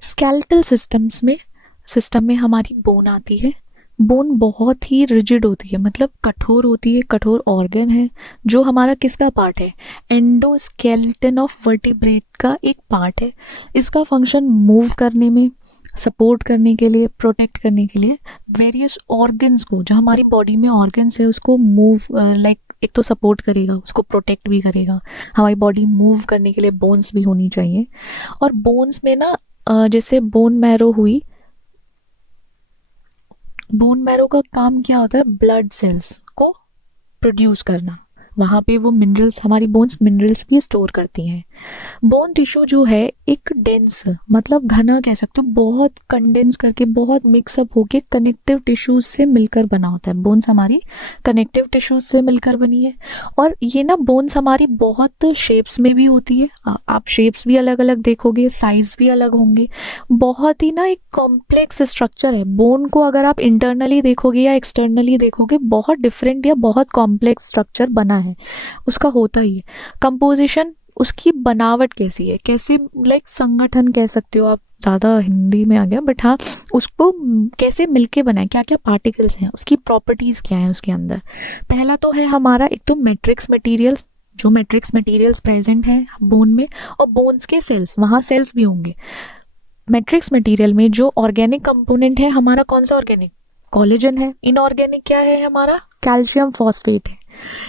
Skeletal system में हमारी bone आती है। बोन बहुत ही रिजिड होती है, मतलब कठोर होती है, कठोर ऑर्गन है जो हमारा किसका पार्ट है, एंडोस्केलेटन ऑफ वर्टिब्रेट का एक पार्ट है। इसका फंक्शन मूव करने में, सपोर्ट करने के लिए, प्रोटेक्ट करने के लिए वेरियस ऑर्गन्स को, जो हमारी बॉडी में ऑर्गन्स है उसको मूव लाइक एक तो सपोर्ट करेगा, उसको प्रोटेक्ट भी करेगा। हमारी बॉडी मूव करने के लिए बोन्स भी होनी चाहिए। और बोन्स में ना जैसे बोन मैरो हुई, बोन मैरो का काम क्या होता है, ब्लड सेल्स को प्रोड्यूस करना। वहाँ पे वो मिनरल्स, हमारी बोन्स मिनरल्स भी स्टोर करती हैं। बोन टिश्यू जो है एक डेंस, मतलब घना कह सकते हो, बहुत कंडेंस करके, बहुत मिक्सअप होके कनेक्टिव टिश्यूज से मिलकर बना होता है। बोन्स हमारी कनेक्टिव टिश्यूज से मिलकर बनी है। और ये ना बोन्स हमारी बहुत शेप्स में भी होती है। आप शेप्स भी अलग अलग देखोगे, साइज भी अलग होंगे। बहुत ही ना एक कॉम्प्लेक्स स्ट्रक्चर है। बोन को अगर आप इंटरनली देखोगे या एक्सटर्नली देखोगे, बहुत डिफरेंट या बहुत कॉम्प्लेक्स स्ट्रक्चर बना है, उसका होता ही है। कंपोजिशन, उसकी बनावट कैसी है, कैसे लाइक संगठन कह सकते हो आप, ज़्यादा हिंदी में आ गया, बट हाँ उसको कैसे मिलके बना है, क्या क्या पार्टिकल्स हैं, उसकी प्रॉपर्टीज़ क्या है उसके अंदर। पहला तो है हमारा एक तो मैट्रिक्स मटेरियल्स, जो मैट्रिक्स मटेरियल्स प्रेजेंट है बोन में, और बोन्स के सेल्स, वहाँ सेल्स भी होंगे। मैट्रिक्स मटेरियल में जो ऑर्गेनिक कंपोनेंट है हमारा, कौन सा ऑर्गेनिक, कोलेजन है। इनऑर्गेनिक क्या है हमारा, कैल्शियम फॉस्फेट है।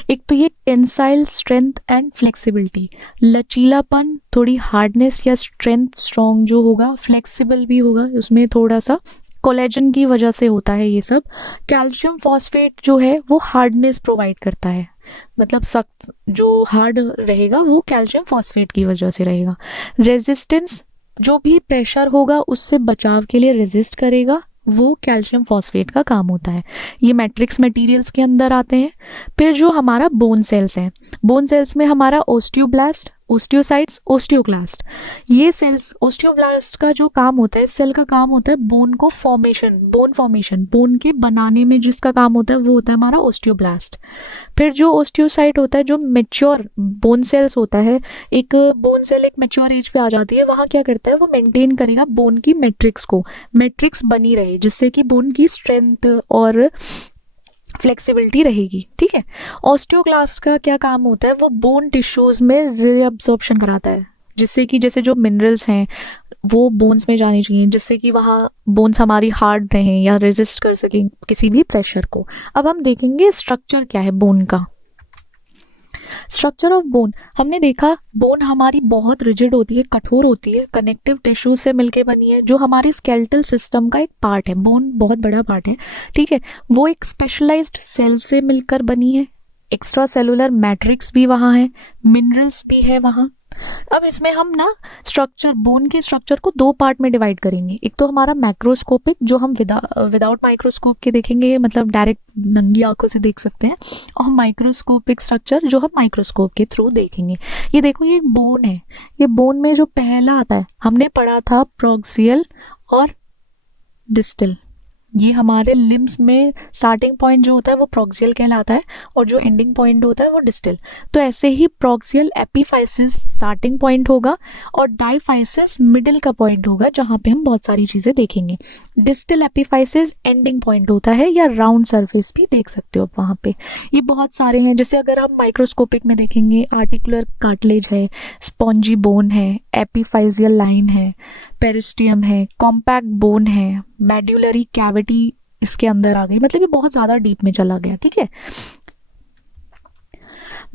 एक तो ये टेंसाइल स्ट्रेंथ एंड फ्लेक्सिबिलिटी, लचीलापन, थोड़ी हार्डनेस या स्ट्रेंथ, स्ट्रॉन्ग जो होगा, फ्लेक्सिबल भी होगा, उसमें थोड़ा सा कोलेजन की वजह से होता है ये सब। कैल्शियम फॉस्फेट जो है वो हार्डनेस प्रोवाइड करता है, मतलब सख्त जो हार्ड रहेगा वो कैल्शियम फॉस्फेट की वजह से रहेगा। रेजिस्टेंस, जो भी प्रेशर होगा उससे बचाव के लिए रेजिस्ट करेगा, वो कैल्शियम फॉस्फेट का काम होता है। ये मैट्रिक्स मटेरियल्स के अंदर आते हैं। फिर जो हमारा बोन सेल्स हैं, बोन सेल्स में हमारा ओस्टियोब्लास्ट, ओस्टियोसाइट्स, ओस्टियोक्लास्ट, ये सेल्स, ओस्टियोब्लास्ट का जो काम होता है, सेल का काम होता है बोन को फॉर्मेशन, बोन फॉर्मेशन, बोन के बनाने में जिसका काम होता है वो होता है हमारा ओस्टियोब्लास्ट। फिर जो ओस्टियोसाइट होता है, जो मेच्योर बोन सेल्स होता है, एक बोन सेल एक मेच्योर एज पे आ जाती है, वहाँ क्या करता है, वो मेंटेन करेगा बोन की मैट्रिक्स को, मैट्रिक्स बनी रहे जिससे कि बोन की स्ट्रेंथ और फ्लेक्सिबिलिटी रहेगी। ठीक है। ऑस्टियोक्लास्ट का क्या काम होता है, वो बोन टिश्यूज में रीअब्जॉर्प्शन कराता है, जिससे कि जैसे जो मिनरल्स हैं वो बोन्स में जानी चाहिए, जिससे कि वहाँ बोन्स हमारी हार्ड रहें या रेजिस्ट कर सकें किसी भी प्रेशर को। अब हम देखेंगे स्ट्रक्चर क्या है बोन का। स्ट्रक्चर ऑफ बोन, हमने देखा बोन हमारी बहुत रिजिड होती है, कठोर होती है, कनेक्टिव टिश्यू से मिलके बनी है, जो हमारे स्केलेटल सिस्टम का एक पार्ट है। बोन बहुत बड़ा पार्ट है, ठीक है। वो एक स्पेशलाइज्ड सेल से मिलकर बनी है, एक्स्ट्रा सेलुलर मैट्रिक्स भी वहाँ है, मिनरल्स भी है वहाँ। अब इसमें हम ना स्ट्रक्चर, बोन के स्ट्रक्चर को दो पार्ट में डिवाइड करेंगे। एक तो हमारा मैक्रोस्कोपिक, जो हम विदाउट माइक्रोस्कोप के देखेंगे, मतलब डायरेक्ट नंगी आंखों से देख सकते हैं, और माइक्रोस्कोपिक स्ट्रक्चर जो हम माइक्रोस्कोप के थ्रू देखेंगे। ये देखो, ये बोन है, ये बोन में जो पहला आता है, हमने पढ़ा था प्रॉक्सियल और डिस्टल। ये हमारे लिम्स में स्टार्टिंग पॉइंट जो होता है वो प्रॉक्सियल कहलाता है, और जो एंडिंग पॉइंट होता है वो डिस्टल। तो ऐसे ही प्रॉक्सियल एपिफाइसिस स्टार्टिंग पॉइंट होगा, और डाइफाइसिस मिडिल का पॉइंट होगा, जहाँ पे हम बहुत सारी चीज़ें देखेंगे। डिस्टल एपिफाइसिस एंडिंग पॉइंट होता है, या राउंड सरफेस भी देख सकते हो आप वहाँ पे। ये बहुत सारे हैं, जैसे अगर हम माइक्रोस्कोपिक में देखेंगे, आर्टिकुलर कार्टिलेज है, स्पॉन्जी बोन है, एपिफाइजियल लाइन है, पेरिस्टियम है, कॉम्पैक्ट बोन है, मेड्यूलरी कैविटी इसके अंदर आ गई, मतलब ये बहुत ज़्यादा डीप में चला गया। ठीक है।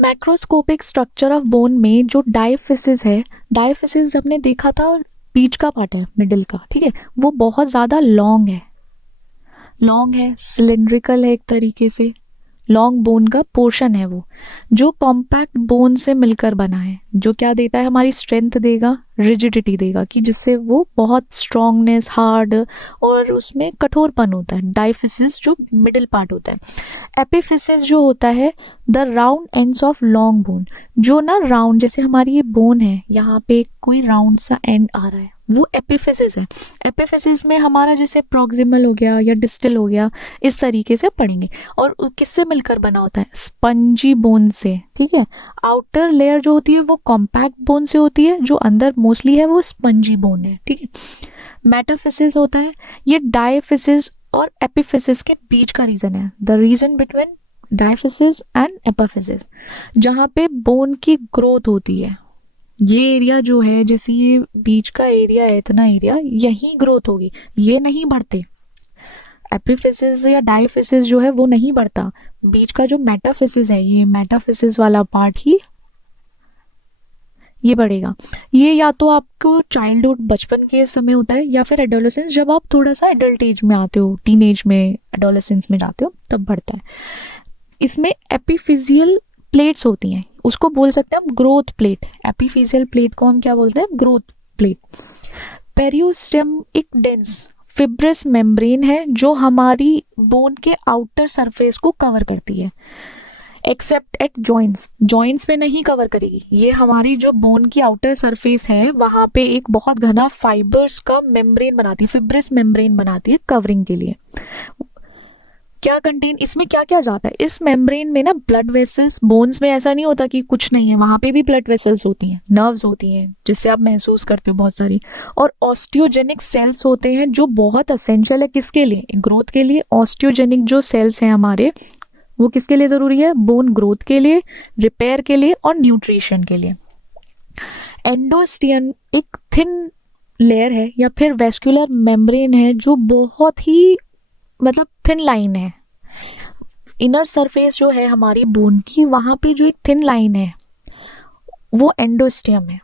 मैक्रोस्कोपिक स्ट्रक्चर ऑफ बोन में जो डायफिसिस है, डायफिसिस हमने देखा था, बीच का पार्ट है, मिडिल का, ठीक है, वो बहुत ज़्यादा लॉन्ग है, सिलिंड्रिकल है एक तरीके से, लॉन्ग बोन का पोर्शन है वो, जो कॉम्पैक्ट बोन से मिलकर बना है, जो क्या देता है, हमारी स्ट्रेंथ देगा, रिजिडिटी देगा, कि जिससे वो बहुत स्ट्रॉन्गनेस, हार्ड, और उसमें कठोरपन होता है। डाइफिसिस जो मिडिल पार्ट होता है। एपिफिसिस जो होता है the round ends of long bone, जो ना राउंड, जैसे हमारी ये बोन है, यहाँ पे कोई राउंड सा एंड आ रहा है, वो एपिफिसिस है। एपिफिसिस में हमारा जैसे प्रॉक्सिमल हो गया या डिस्टल हो गया, इस तरीके से पढ़ेंगे। और किससे मिलकर बना होता है, स्पंजी बोन से। ठीक है। आउटर लेयर जो होती है वो कॉम्पैक्ट बोन से होती है, जो अंदर मोस्टली है वो स्पंजी बोन है। ठीक है। मेटाफिसिस होता है, ये डायफिसिस और एपिफिसिस के बीच का रीजन है, the region between diaphysis and epiphysis, जहाँ पे बोन की ग्रोथ होती है। ये एरिया जो है, जैसे ये बीच का एरिया है, इतना एरिया, यही ग्रोथ होगी, ये नहीं बढ़ते। एपिफिसिस या डायफिसिस जो है वो नहीं बढ़ता, बीच का जो मेटाफिसिस है, ये मेटाफिसिस वाला पार्ट ही ये बढ़ेगा। ये या तो आपको चाइल्डहुड, बचपन के समय होता है, या फिर एडोलेसेंस, जब आप थोड़ा सा एडल्ट एज में आते हो, टीन एज में, एडोलेसेंस में जाते हो, तब बढ़ता है। इसमें एपिफिजियल प्लेट्स होती हैं, उसको बोल सकते हैं हम ग्रोथ प्लेट। एपिफिजियल प्लेट को हम क्या बोलते हैं? Growth plate. पेरियोस्टेम एक डेंस फिब्रस मेम्ब्रेन है जो हमारी बोन के आउटर सरफेस को कवर करती है, एक्सेप्ट एट जॉइंट्स। जॉइंट्स में नहीं कवर करेगी, ये हमारी जो बोन की आउटर सरफेस है वहां पे एक बहुत घना फाइबर्स का मेम्ब्रेन बनाती है, फिब्रस मेम्ब्रेन बनाती है कवरिंग के लिए। क्या कंटेन, इसमें क्या क्या जाता है इस मेम्ब्रेन में ना? Blood vessels. बोन्स में ऐसा नहीं होता कि कुछ नहीं है, वहां पे भी ब्लड वेसल्स होती हैं, नर्व्स होती हैं जिससे आप महसूस करते हो बहुत सारी, और ऑस्टियोजेनिक सेल्स होते हैं जो बहुत असेंशियल है किसके लिए? ग्रोथ के लिए। ऑस्टियोजेनिक जो सेल्स हैं हमारे, वो किसके लिए जरूरी है? बोन ग्रोथ के लिए, रिपेयर के लिए और न्यूट्रिशन के लिए। एंडोस्टियन एक थिन लेयर है या फिर वेस्कुलर मेम्ब्रेन है जो बहुत ही मतलब थिन लाइन है। इनर सरफेस जो है हमारी बोन की, वहां पे जो एक थिन लाइन है वो एंडोस्टियम है।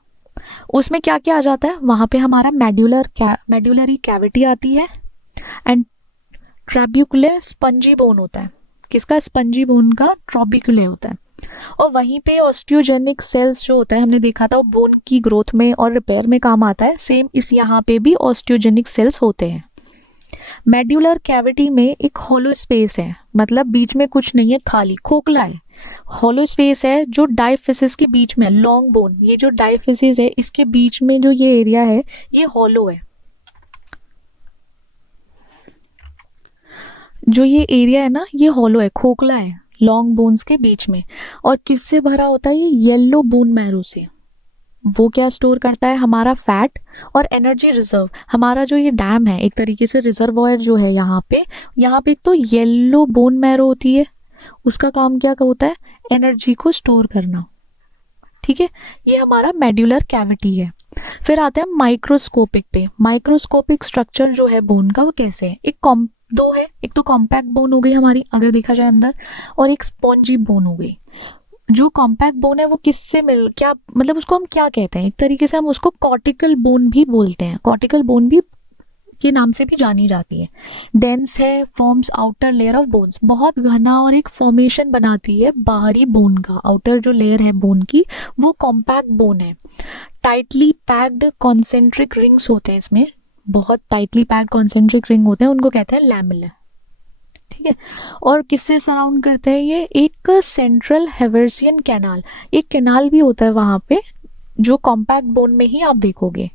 उसमें क्या क्या आ जाता है? वहां पे हमारा मेड्यूलरी कैविटी आती है, एंड ट्रैब्यूकुलर स्पंजी बोन होता है। किसका? स्पंजी बोन का ट्रॉबिकुले होता है। और वहीं पे ऑस्टियोजेनिक सेल्स जो होता है, हमने देखा था वो बोन की ग्रोथ में और रिपेयर में काम आता है, सेम इस यहाँ पे भी ऑस्टियोजेनिक सेल्स होते हैं। मेड्यूलर कैविटी में एक हॉलो स्पेस है, मतलब बीच में कुछ नहीं है, खाली खोखला है, हॉलो स्पेस है जो डायफिसिस के बीच में है। लॉन्ग बोन, ये जो डायफिसिस है इसके बीच में जो ये एरिया है ये हॉलो है। जो ये एरिया है ना, ये हॉलो है, खोखला है लॉन्ग बोन्स के बीच में। और किससे भरा होता है? ये येलो बोन मैरो से। वो क्या स्टोर करता है? हमारा फैट और एनर्जी रिजर्व। हमारा जो ये डैम है एक तरीके से रिजर्वॉयर जो है यहाँ पे एक तो येलो बोन मैरो होती है, उसका काम क्या होता है? एनर्जी को स्टोर करना। ठीक है, ये हमारा मेड्यूलर कैविटी है। फिर आते हैं माइक्रोस्कोपिक पे। माइक्रोस्कोपिक स्ट्रक्चर जो है बोन का वो कैसे है? दो है, एक तो कॉम्पैक्ट बोन हो गई हमारी अगर देखा जाए अंदर, और एक स्पॉन्जी बोन हो गई। जो कॉम्पैक्ट बोन है वो किससे क्या मतलब उसको हम क्या कहते हैं? एक तरीके से हम उसको कॉर्टिकल बोन भी बोलते हैं, कॉर्टिकल बोन भी के नाम से भी जानी जाती है। डेंस है, forms outer layer of bones, बहुत घना और एक फॉर्मेशन बनाती है बाहरी बोन का। आउटर जो लेयर है बोन की वो कॉम्पैक्ट बोन है। टाइटली पैक्ड कॉन्सेंट्रिक रिंग्स होते हैं इसमें, बहुत टाइटली पैक्ड कॉन्सेंट्रिक रिंग होते हैं, उनको कहते हैं लैमेला। ठीक है, और किससे सराउंड करते हैं? ये एक सेंट्रल हेवर्सियन कैनाल, एक कैनाल भी होता है वहां पे जो कॉम्पैक्ट बोन में ही आप देखोगे।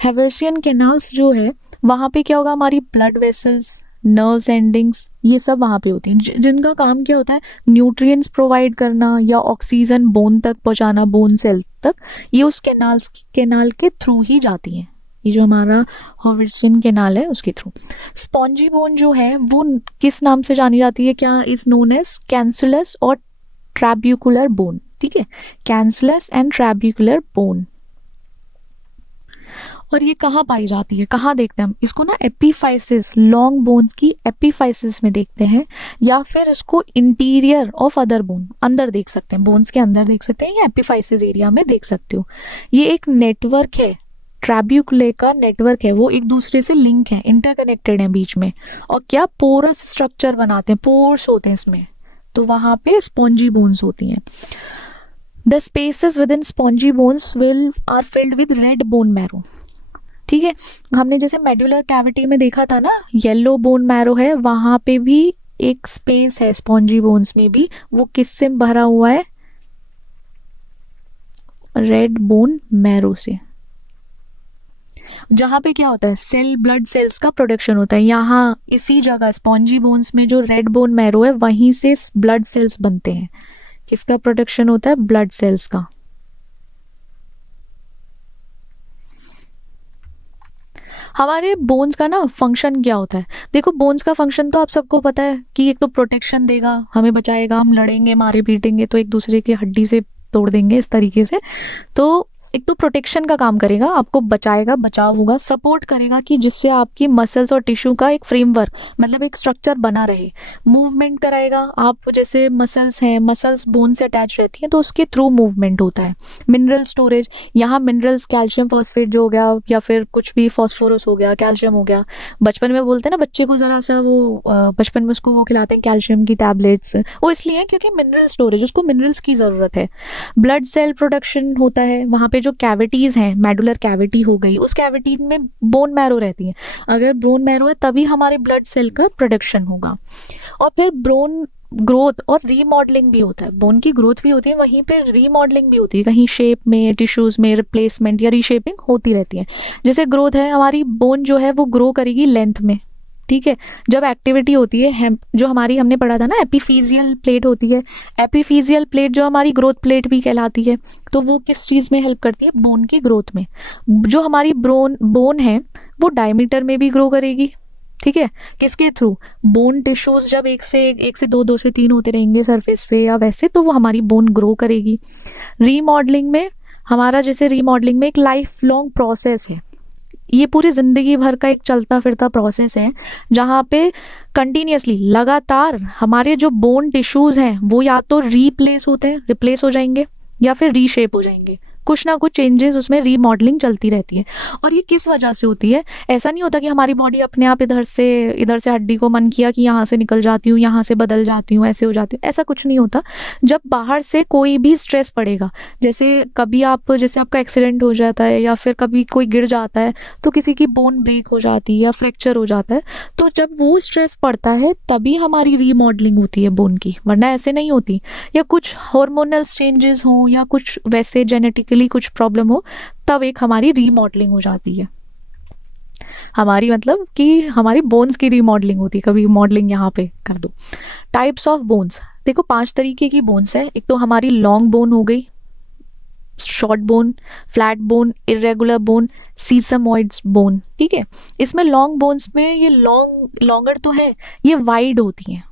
हेवर्सियन कैनाल्स जो है वहां पे क्या होगा? हमारी ब्लड वेसल्स, नर्व्स एंडिंग्स, ये सब वहां पे होती हैं, जिनका काम क्या होता है? न्यूट्रिएंट्स प्रोवाइड करना या ऑक्सीजन बोन तक पहुंचाना, बोन सेल तक। ये उस कैनाल के थ्रू ही जाती हैं, ये जो हमारा हॉवर्सियन कैनाल है उसके थ्रू। स्पॉन्जी बोन जो है वो किस नाम से जानी जाती है? क्या इज नोन एज कैंसुलस और ट्रैब्यूकुलर बोन। ठीक है, कैंसुलस एंड ट्रैब्यूकुलर बोन। और ये कहाँ पाई जाती है, कहाँ देखते हैं हम इसको? ना एपीफाइसिस, लॉन्ग बोन्स की एपीफाइसिस में देखते हैं, या फिर इसको इंटीरियर ऑफ अदर बोन, अंदर देख सकते हैं, बोन्स के अंदर देख सकते हैं, या एपीफाइसिस एरिया में देख सकते हो। ये एक नेटवर्क है, ट्रैब्यूकुले का नेटवर्क है, वो एक दूसरे से लिंक है, इंटरकनेक्टेड है बीच में, और क्या पोरस स्ट्रक्चर बनाते हैं, पोर्स होते हैं इसमें, तो वहां पे स्पॉन्जी बोन्स होती हैं। The spaces within spongy bones are filled with red bone marrow. ठीक है, हमने जैसे मेड्यूलर कैविटी में देखा था ना, येलो बोन मैरो है, वहां पे भी एक स्पेस है स्पॉन्जी बोन्स में भी, वो किससे भरा हुआ है? रेड बोन मैरो से। जहां पे क्या होता है? सेल, ब्लड सेल्स का प्रोडक्शन होता है। यहाँ इसी जगह स्पॉन्जी बोन्स में जो रेड बोन मैरो है वहीं से ब्लड सेल्स बनते हैं। किसका प्रोडक्शन होता है? ब्लड सेल्स का। हमारे बोन्स का ना फंक्शन क्या होता है? देखो, बोन्स का फंक्शन तो आप सबको पता है कि एक तो प्रोटेक्शन देगा, हमें बचाएगा, हम लड़ेंगे, मारे पीटेंगे तो एक दूसरे की हड्डी से तोड़ देंगे इस तरीके से। तो एक तो प्रोटेक्शन का काम करेगा, आपको बचाएगा, बचाव होगा, सपोर्ट करेगा कि जिससे आपकी मसल्स और टिश्यू का एक फ्रेमवर्क, मतलब एक स्ट्रक्चर बना रहे। मूवमेंट कराएगा, आप जैसे मसल्स हैं, मसल्स बोन से अटैच रहती हैं तो उसके थ्रू मूवमेंट होता है। मिनरल स्टोरेज, यहाँ मिनरल्स कैल्शियम फॉस्फेट जो हो गया या फिर कुछ भी फॉस्फोरस हो गया, कैल्शियम हो गया। बचपन में बोलते हैं ना बच्चे को ज़रा सा वो बचपन में उसको वो खिलाते हैं कैल्शियम की टैबलेट्स, वो इसलिए है क्योंकि मिनरल स्टोरेज, उसको मिनरल्स की ज़रूरत है। ब्लड सेल प्रोडक्शन होता है, वहाँ पे जो कैविटीज़ हैं, मेडुलर कैविटी हो गई, उस कैविटी में बोन मैरो रहती है। अगर बोन मैरो है तभी हमारे ब्लड सेल का प्रोडक्शन होगा। और फिर बोन ग्रोथ और रीमॉडलिंग भी होता है, बोन की ग्रोथ भी होती है, वहीं पे रीमॉडलिंग भी होती है, कहीं शेप में, टिश्यूज़ में रिप्लेसमेंट या रीशेपिंग होती रहती है। जैसे ग्रोथ है, हमारी बोन जो है वो ग्रो करेगी लेंथ में, ठीक है। जब एक्टिविटी होती है, जो हमारी हमने पढ़ा था ना एपिफिजियल प्लेट होती है, एपिफिजियल प्लेट जो हमारी ग्रोथ प्लेट भी कहलाती है, तो वो किस चीज़ में हेल्प करती है? बोन की ग्रोथ में। जो हमारी बोन है वो डायमीटर में भी ग्रो करेगी, ठीक है। किसके थ्रू? बोन टिश्यूज जब एक से दो, दो से तीन होते रहेंगे सरफेस पे या वैसे, तो वो हमारी बोन ग्रो करेगी। रीमॉडलिंग में हमारा, जैसे रीमॉडलिंग में एक लाइफ लॉन्ग प्रोसेस है, ये पूरी ज़िंदगी भर का एक चलता फिरता प्रोसेस है, जहाँ पे कंटिन्यूसली लगातार हमारे जो बोन टिश्यूज़ हैं वो या तो रिप्लेस हो जाएंगे या फिर रीशेप हो जाएंगे, कुछ ना कुछ चेंजेस उसमें, रीमॉडलिंग चलती रहती है। और ये किस वजह से होती है? ऐसा नहीं होता कि हमारी बॉडी अपने आप इधर से हड्डी को मन किया कि यहाँ से निकल जाती हूँ, यहाँ से बदल जाती हूँ, ऐसे हो जाती हूँ, ऐसा कुछ नहीं होता। जब बाहर से कोई भी स्ट्रेस पड़ेगा, जैसे कभी जैसे आपका एक्सीडेंट हो जाता है या फिर कभी कोई गिर जाता है तो किसी की बोन ब्रेक हो जाती है या फ्रैक्चर हो जाता है, तो जब वो स्ट्रेस पड़ता है तभी हमारी रीमॉडलिंग होती है बोन की, वरना ऐसे नहीं होती। या कुछ हार्मोनल चेंजेस हों या कुछ वैसे जेनेटिकली कुछ प्रॉब्लम हो, तब एक हमारी रीमॉडलिंग हो जाती है। हमारी मतलब कि हमारी बोन्स की रीमॉडलिंग होती है। कभी मॉडलिंग यहाँ पे कर दो। टाइप्स ऑफ बोन्स, देखो 5 तरीके की बोन्स है। एक तो हमारी लॉन्ग बोन हो गई, short bone, flat bone, irregular bone, sesamoids bone, ठीक है। इसमें लॉन्ग बोन्स में ये लॉन्गर तो है, ये वाइड होती हैं,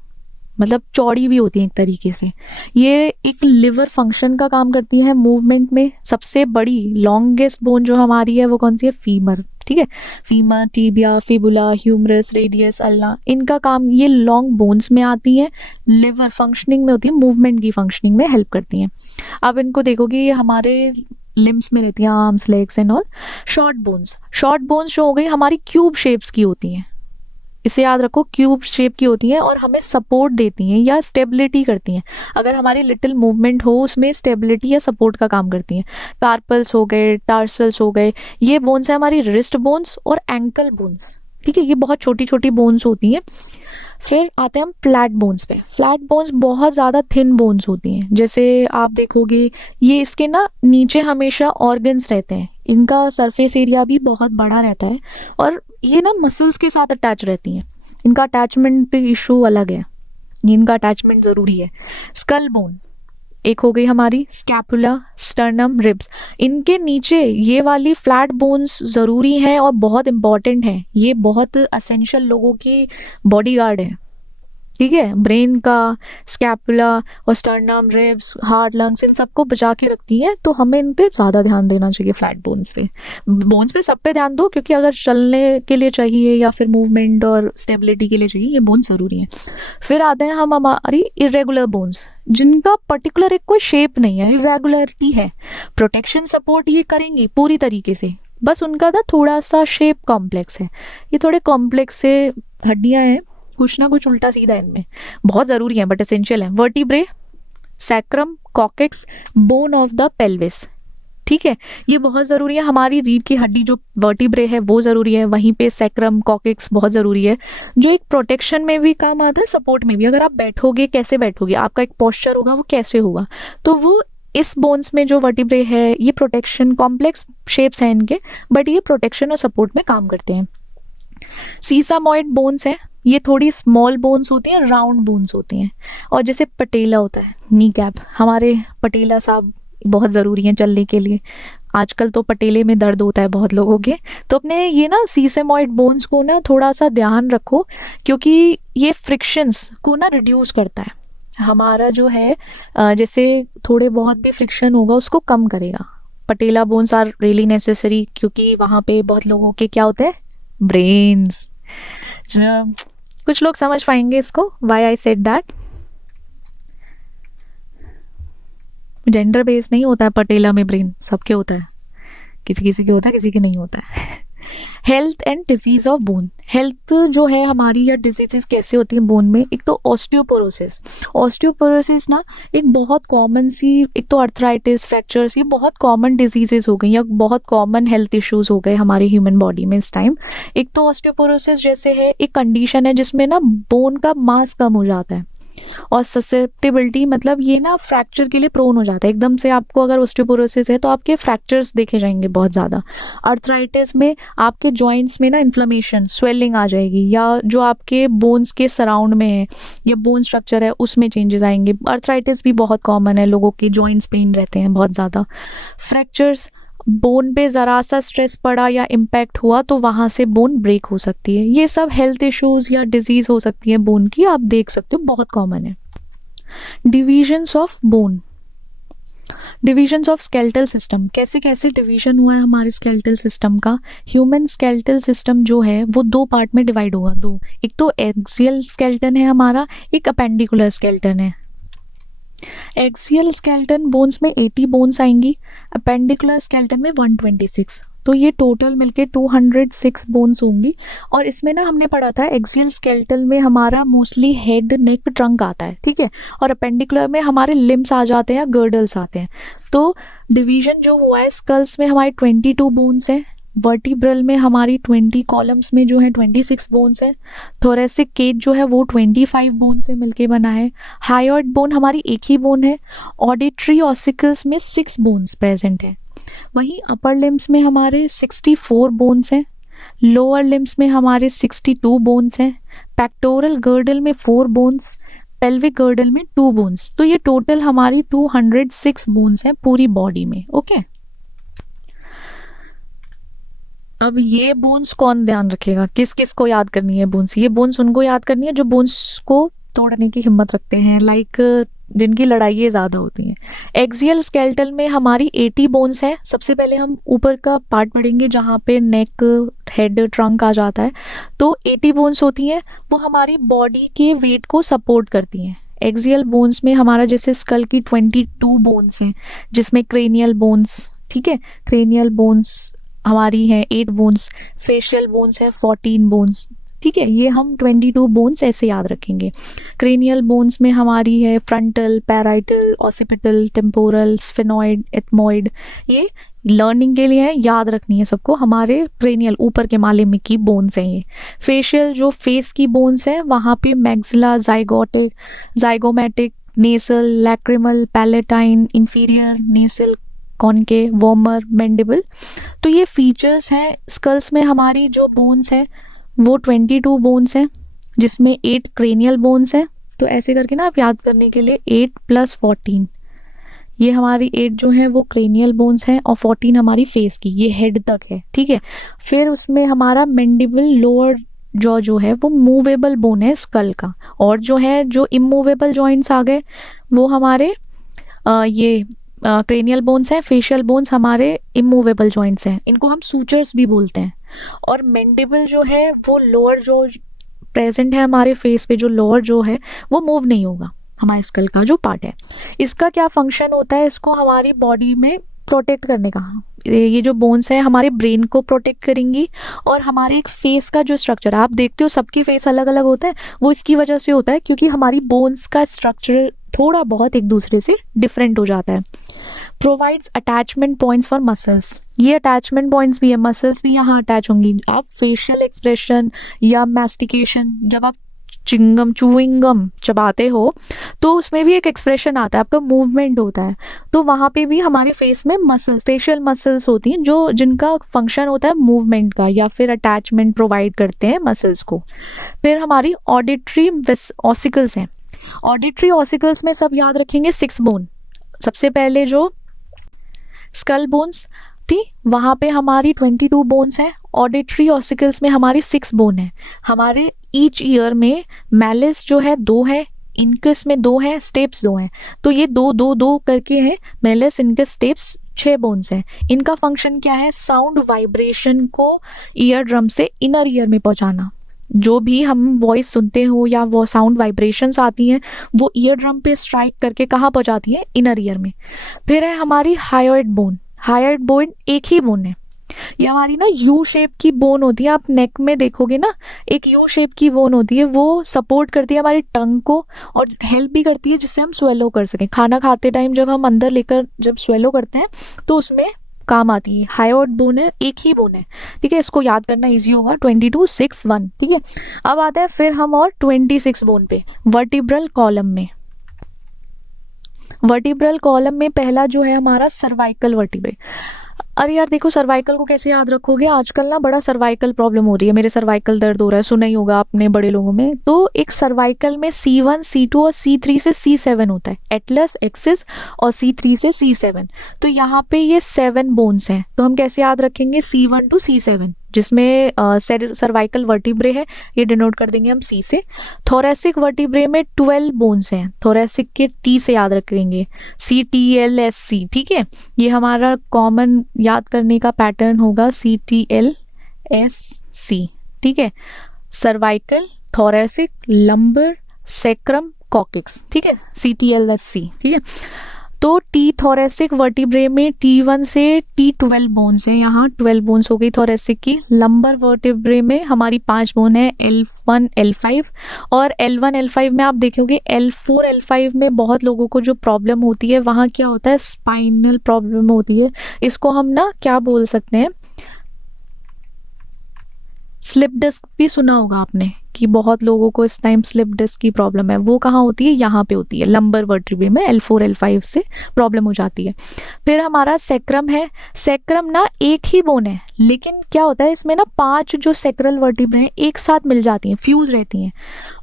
मतलब चौड़ी भी होती है एक तरीके से। ये एक लिवर फंक्शन का काम करती है मूवमेंट में। सबसे बड़ी लॉन्गेस्ट बोन जो हमारी है वो कौन सी है? फीमर, ठीक है। Femur, tibia, fibula, humerus, radius, ulna, इनका काम ये लॉन्ग बोन्स में आती हैं, लिवर फंक्शनिंग में होती है, मूवमेंट की फंक्शनिंग में हेल्प करती हैं। अब इनको देखोगे, ये हमारे लिम्स में रहती हैं, arms, legs and all. Short bones जो हो गई हमारी क्यूब शेप्स की होती हैं, इसे याद रखो, क्यूब शेप की होती हैं और हमें सपोर्ट देती हैं या स्टेबिलिटी करती हैं। अगर हमारी लिटिल मूवमेंट हो उसमें स्टेबिलिटी या सपोर्ट का काम करती हैं। कार्पल्स हो गए, टार्सल्स हो गए, ये बोन्स है हमारी रिस्ट बोन्स और एंकल बोन्स, ठीक है। ये बहुत छोटी छोटी बोन्स होती हैं। फिर आते हैं हम फ्लैट बोन्स पे। फ्लैट बोन्स बहुत ज़्यादा थिन बोन्स होती हैं। जैसे आप देखोगे ये इसके ना नीचे हमेशा ऑर्गन्स रहते हैं, इनका सरफेस एरिया भी बहुत बड़ा रहता है और ये ना मसल्स के साथ अटैच रहती हैं। इनका अटैचमेंट पे इशू अलग है, इनका अटैचमेंट ज़रूरी है। स्कल बोन एक हो गई हमारी, स्कैपुला, स्टर्नम, रिब्स, इनके नीचे ये वाली फ्लैट बोन्स ज़रूरी हैं और बहुत इंपॉर्टेंट हैं। ये बहुत असेंशियल लोगों की बॉडीगार्ड है, ठीक है। ब्रेन का स्कैपुला और स्टर्नम, रिब्स, हार्ट, लंग्स, इन सबको बचा के रखती हैं, तो हमें इन पे ज़्यादा ध्यान देना चाहिए। फ्लैट बोन्स पे सब पे ध्यान दो, क्योंकि अगर चलने के लिए चाहिए या फिर मूवमेंट और स्टेबिलिटी के लिए चाहिए, ये बोन्स ज़रूरी हैं। फिर आते हैं हम हमारी इरेगुलर बोन्स, जिनका पर्टिकुलर एक कोई शेप नहीं है, इरेगुलरिटी है। प्रोटेक्शन सपोर्ट ये करेंगी पूरी तरीके से, बस उनका ना थोड़ा सा शेप कॉम्प्लेक्स है। ये थोड़े कॉम्प्लेक्स से हड्डियाँ हैं, कुछ ना कुछ उल्टा सीधा है इनमें, बहुत ज़रूरी है बट एसेंशियल है। Vertebrae, sacrum, coccyx, bone of the pelvis, ठीक है। ये बहुत ज़रूरी है। हमारी रीढ़ की हड्डी जो वर्टिब्रे है वो ज़रूरी है, वहीं पे सैक्रम, कॉकेक्स बहुत ज़रूरी है, जो एक प्रोटेक्शन में भी काम आता है, सपोर्ट में भी। अगर आप बैठोगे, कैसे बैठोगे, आपका एक पोस्चर होगा, वो कैसे होगा, तो वो इस बोन्स में जो वर्टिब्रे है, ये प्रोटेक्शन, कॉम्प्लेक्स शेप्स हैं इनके, बट ये प्रोटेक्शन और सपोर्ट में काम करते हैं। सीसामॉइड बोन्स है, ये थोड़ी स्मॉल बोन्स होती हैं, राउंड बोन्स होती हैं। और जैसे पटेला होता है, नी कैप, हमारे पटेला साहब बहुत ज़रूरी हैं चलने के लिए। आजकल तो पटेले में दर्द होता है बहुत लोगों के, तो अपने ये ना सीसेमॉइड बोन्स को ना थोड़ा सा ध्यान रखो, क्योंकि ये फ्रिक्शंस को ना रिड्यूस करता है। हमारा जो है जैसे थोड़े बहुत भी फ्रिक्शन होगा उसको कम करेगा। पटेला बोन्स आर रियली नेसेसरी, क्योंकि वहाँ पे बहुत लोगों के क्या होते हैं, ब्रेन्स। कुछ लोग समझ पाएंगे इसको, why I said that. Gender base नहीं होता है पटेला में ब्रेन, सबके होता है, किसी किसी के होता है, किसी के नहीं होता है। Health and disease of bone. Health जो है हमारी या डिजीजेस कैसे होती हैं बोन में, एक तो ऑस्टियोपोरोसिस। ऑस्टियोपोरोसिस ना एक बहुत कॉमन सी, एक तो अर्थराइटिस, फ्रैक्चर्स, ये बहुत कॉमन डिजीजेस हो गई या बहुत कॉमन हेल्थ इश्यूज हो गए हमारे ह्यूमन बॉडी में इस टाइम। एक तो ऑस्टियोपोरोसिस जैसे है एक कंडीशन है जिसमें ना बोन का मास कम हो जाता है, और ससेप्टिबिलिटी मतलब ये ना फ्रैक्चर के लिए प्रोन हो जाता है। एकदम से आपको अगर ऑस्टियोपोरोसिस है तो आपके फ्रैक्चर्स देखे जाएंगे बहुत ज़्यादा। अर्थराइटिस में आपके जॉइंट्स में ना इन्फ्लेमेशन, स्वेलिंग आ जाएगी, या जो आपके बोन्स के सराउंड में है या बोन स्ट्रक्चर है उसमें चेंजेस आएंगे। अर्थराइटिस भी बहुत कॉमन है, लोगों के जॉइंट्स पेन रहते हैं बहुत ज़्यादा। फ्रैक्चर्स, बोन पे ज़रा सा स्ट्रेस पड़ा या इम्पैक्ट हुआ तो वहाँ से बोन ब्रेक हो सकती है। ये सब हेल्थ इश्यूज़ या डिजीज़ हो सकती है बोन की, आप देख सकते हो, बहुत कॉमन है। Divisions of bone, divisions of skeletal system. कैसे कैसे डिवीजन हुआ है हमारे स्केलेटल सिस्टम का। ह्यूमन स्केलेटल सिस्टम जो है वो दो पार्ट में डिवाइड होगा, दो। एक तो एक्सियल स्केलेटन है हमारा, एक अपेंडिकुलर स्केलेटन है। एक्सियल स्केलेटन बोन्स में 80 बोन्स आएंगी, अपेंडिकुलर स्केलेटन में 126, तो ये टोटल मिलके 206 बोन्स होंगी। और इसमें ना हमने पढ़ा था एक्सियल स्केलेटन में हमारा मोस्टली हेड, नेक, ट्रंक आता है, ठीक है, और अपेंडिकुलर में हमारे लिम्स आ जाते हैं, गर्डल्स आते हैं। तो डिवीजन जो हुआ है, स्कल्स में हमारे 22 बोन्स हैं, वर्टिब्रल में हमारी 20, कॉलम्स में जो है 26 बोन्स है, थोरेसिक केज जो है वो 25 बोन से मिलके बना है, हायोइड बोन हमारी एक ही बोन है, ऑडिटरी ऑसिकल्स में 6 बोन्स प्रेजेंट है। वहीं अपर लिम्स में हमारे 64 बोन्स हैं, लोअर लिम्स में हमारे 62 बोन्स हैं, पेक्टोरल गर्डल में 4 बोन्स, पेल्विक गर्डल में 2 बोन्स। तो ये टोटल हमारी 206 बोन्स हैं पूरी बॉडी में। ओके, अब ये बोन्स कौन ध्यान रखेगा, किस किस को याद करनी है बोन्स? ये बोन्स उनको याद करनी है जो बोन्स को तोड़ने की हिम्मत रखते हैं, लाइक जिनकी लड़ाइयाँ ज़्यादा होती हैं। एक्सियल स्केलेटल में हमारी 80 बोन्स हैं। सबसे पहले हम ऊपर का पार्ट पढ़ेंगे जहाँ पे नेक, हेड, ट्रंक आ जाता है। तो 80 बोन्स होती हैं, वो हमारी बॉडी के वेट को सपोर्ट करती हैं। एक्सियल बोन्स में हमारा जैसे स्कल की 22 बोन्स हैं, जिसमें क्रेनियल बोन्स, ठीक है, क्रेनियल बोन्स हमारी है 8 बोन्स, फेशियल बोन्स है 14 बोन्स, ठीक है। ये हम 22 बोन्स ऐसे याद रखेंगे। क्रेनियल बोन्स में हमारी है frontal, parietal, occipital, temporal, sphenoid, ethmoid. ये लर्निंग के लिए है, याद रखनी है सबको। हमारे क्रेनियल ऊपर के माले में की बोन्स हैं ये। फेशियल जो फेस की बोन्स है, वहाँ पे मैक्सिला, जाइगोटिक, जाइगोमेटिक, नेसल, लैक्रिमल, पैलेटाइन, इंफीरियर नेसल, कॉनकेव, वॉर्मर, मैंडिबल। तो ये फीचर्स हैं। स्कल्स में हमारी जो बोन्स है वो 22 बोन्स हैं, जिसमें 8 क्रेनियल बोन्स हैं। तो ऐसे करके ना आप याद करने के लिए 8 + 14, ये हमारी 8 जो है वो क्रेनियल बोन्स हैं और 14 हमारी फेस की, ये हेड तक है, ठीक है। फिर उसमें हमारा मैंडिबल, लोअर जॉ जो है वो मूवेबल बोन है स्कल का। और जो है जो इमूवेबल जॉइंट्स आ गए वो हमारे ये क्रेनियल बोन्स हैं। फेशियल बोन्स हमारे इमूवेबल जॉइंट्स हैं, इनको हम सूचर्स भी बोलते हैं। और मैंडिबल जो है वो लोअर जो प्रेजेंट है हमारे फेस पे, जो लोअर जो है वो मूव नहीं होगा, हमारे स्कल का जो पार्ट है। इसका क्या फंक्शन होता है, इसको हमारी बॉडी में प्रोटेक्ट करने का। ये जो बोन्स है हमारे ब्रेन को प्रोटेक्ट करेंगी। और हमारे एक फेस का जो स्ट्रक्चर है, आप देखते हो सबकी फेस अलग अलग होता है, वो इसकी वजह से होता है क्योंकि हमारी बोन्स का स्ट्रक्चर थोड़ा बहुत एक दूसरे से डिफरेंट हो जाता है। Provides attachment points for muscles, ये अटैचमेंट पॉइंट्स भी है, मसल्स भी यहाँ अटैच होंगी। आप फेशियल एक्सप्रेशन या मैस्टिकेशन, जब आप चुविंगम चबाते हो तो उसमें भी एक एक्सप्रेशन आता है, आपका मूवमेंट होता है। तो वहाँ पे भी हमारे फेस में मसल्स, फेशियल मसल्स होती हैं जो जिनका फंक्शन होता है मूवमेंट का या फिर अटैचमेंट प्रोवाइड करते हैं मसल्स को। फिर हमारी ऑडिटरी ऑसिकल्स हैं। ऑडिटरी ऑसिकल्स में सब याद रखेंगे 6 बोन। सबसे पहले जो स्कल बोन्स थी, वहाँ पे हमारी 22 बोन्स हैं। ऑडिटरी ऑसिकल्स में हमारी 6 बोन है। हमारे ईच ईयर में मैलिस जो है 2 है, इनकस में 2 है, स्टेप्स 2 हैं। तो ये 2 2 2 करके हैं, मैलिस, इनकस, स्टेप्स, 6 बोन्स हैं। इनका फंक्शन क्या है? साउंड वाइब्रेशन को ईयर ड्रम से इनर ईयर में पहुंचाना। जो भी हम वॉइस सुनते हो या वो साउंड वाइब्रेशंस आती हैं वो ईयर ड्रम पे स्ट्राइक करके कहाँ पहुंचाती है? इनर ईयर में। फिर है हमारी हायोइड बोन। हायोइड बोन एक ही बोन है, ये हमारी ना यू शेप की बोन होती है। आप नेक में देखोगे ना, एक यू शेप की बोन होती है, वो सपोर्ट करती है हमारी टंग को और हेल्प भी करती है जिससे हम स्वेलो कर सकें। खाना खाते टाइम जब हम अंदर लेकर जब स्वेलो करते हैं तो उसमें काम आती है। हायोइड बोन है, एक ही बोन है, ठीक है। इसको याद करना इजी होगा, 22 6 1, ठीक है। अब आता है फिर हम और 26 बोन पे, वर्टिब्रल कॉलम में। वर्टिब्रल कॉलम में पहला जो है हमारा सर्वाइकल वर्टिब्रे। अरे यार देखो, सर्वाइकल को कैसे याद रखोगे? आजकल ना बड़ा सर्वाइकल प्रॉब्लम हो रही है, मेरे सर्वाइकल दर्द हो रहा है, सुना ही होगा आपने बड़े लोगों में। तो एक सर्वाइकल में C1 C2 और C3 से C7 होता है, एटलस, एक्सिस और C3 से C7। तो यहाँ पे ये 7 बोन्स हैं, तो हम कैसे याद रखेंगे? C1 to C7, जिसमें सर्वाइकल वर्टिब्रे है, ये डिनोट कर देंगे हम C से। थोरेसिक वर्टिब्रे में 12 बोन्स हैं, थोरेसिक के T से याद रखेंगे, CTLSC, ठीक है। ये हमारा कॉमन याद करने का पैटर्न होगा, CTLSC, ठीक है। Cervical, thoracic, lumbar, sacrum, coccyx, ठीक है, CTLSC, ठीक है। तो टी थोरेसिक वर्टिब्रे में T1 से T12 बोन्स है, यहाँ 12 बोन्स हो गई थोरेसिक की। लंबर वर्टिब्रे में हमारी 5 बोन है, L1 L5, और L1 L5 में आप देखोगे L4 L5 में बहुत लोगों को जो प्रॉब्लम होती है वहाँ क्या होता है? स्पाइनल प्रॉब्लम होती है। इसको हम ना क्या बोल सकते हैं? स्लिप डिस्क भी सुना होगा आपने कि बहुत लोगों को इस टाइम स्लिप डिस्क की प्रॉब्लम है। वो कहाँ होती है? यहाँ पे होती है, लंबर वर्टिब्रे में L4 L5 से प्रॉब्लम हो जाती है। फिर हमारा सेक्रम है। सेक्रम ना एक ही बोन है, लेकिन क्या होता है इसमें ना 5 जो सेक्रल वर्टिब्रे हैं एक साथ मिल जाती हैं, फ्यूज रहती हैं।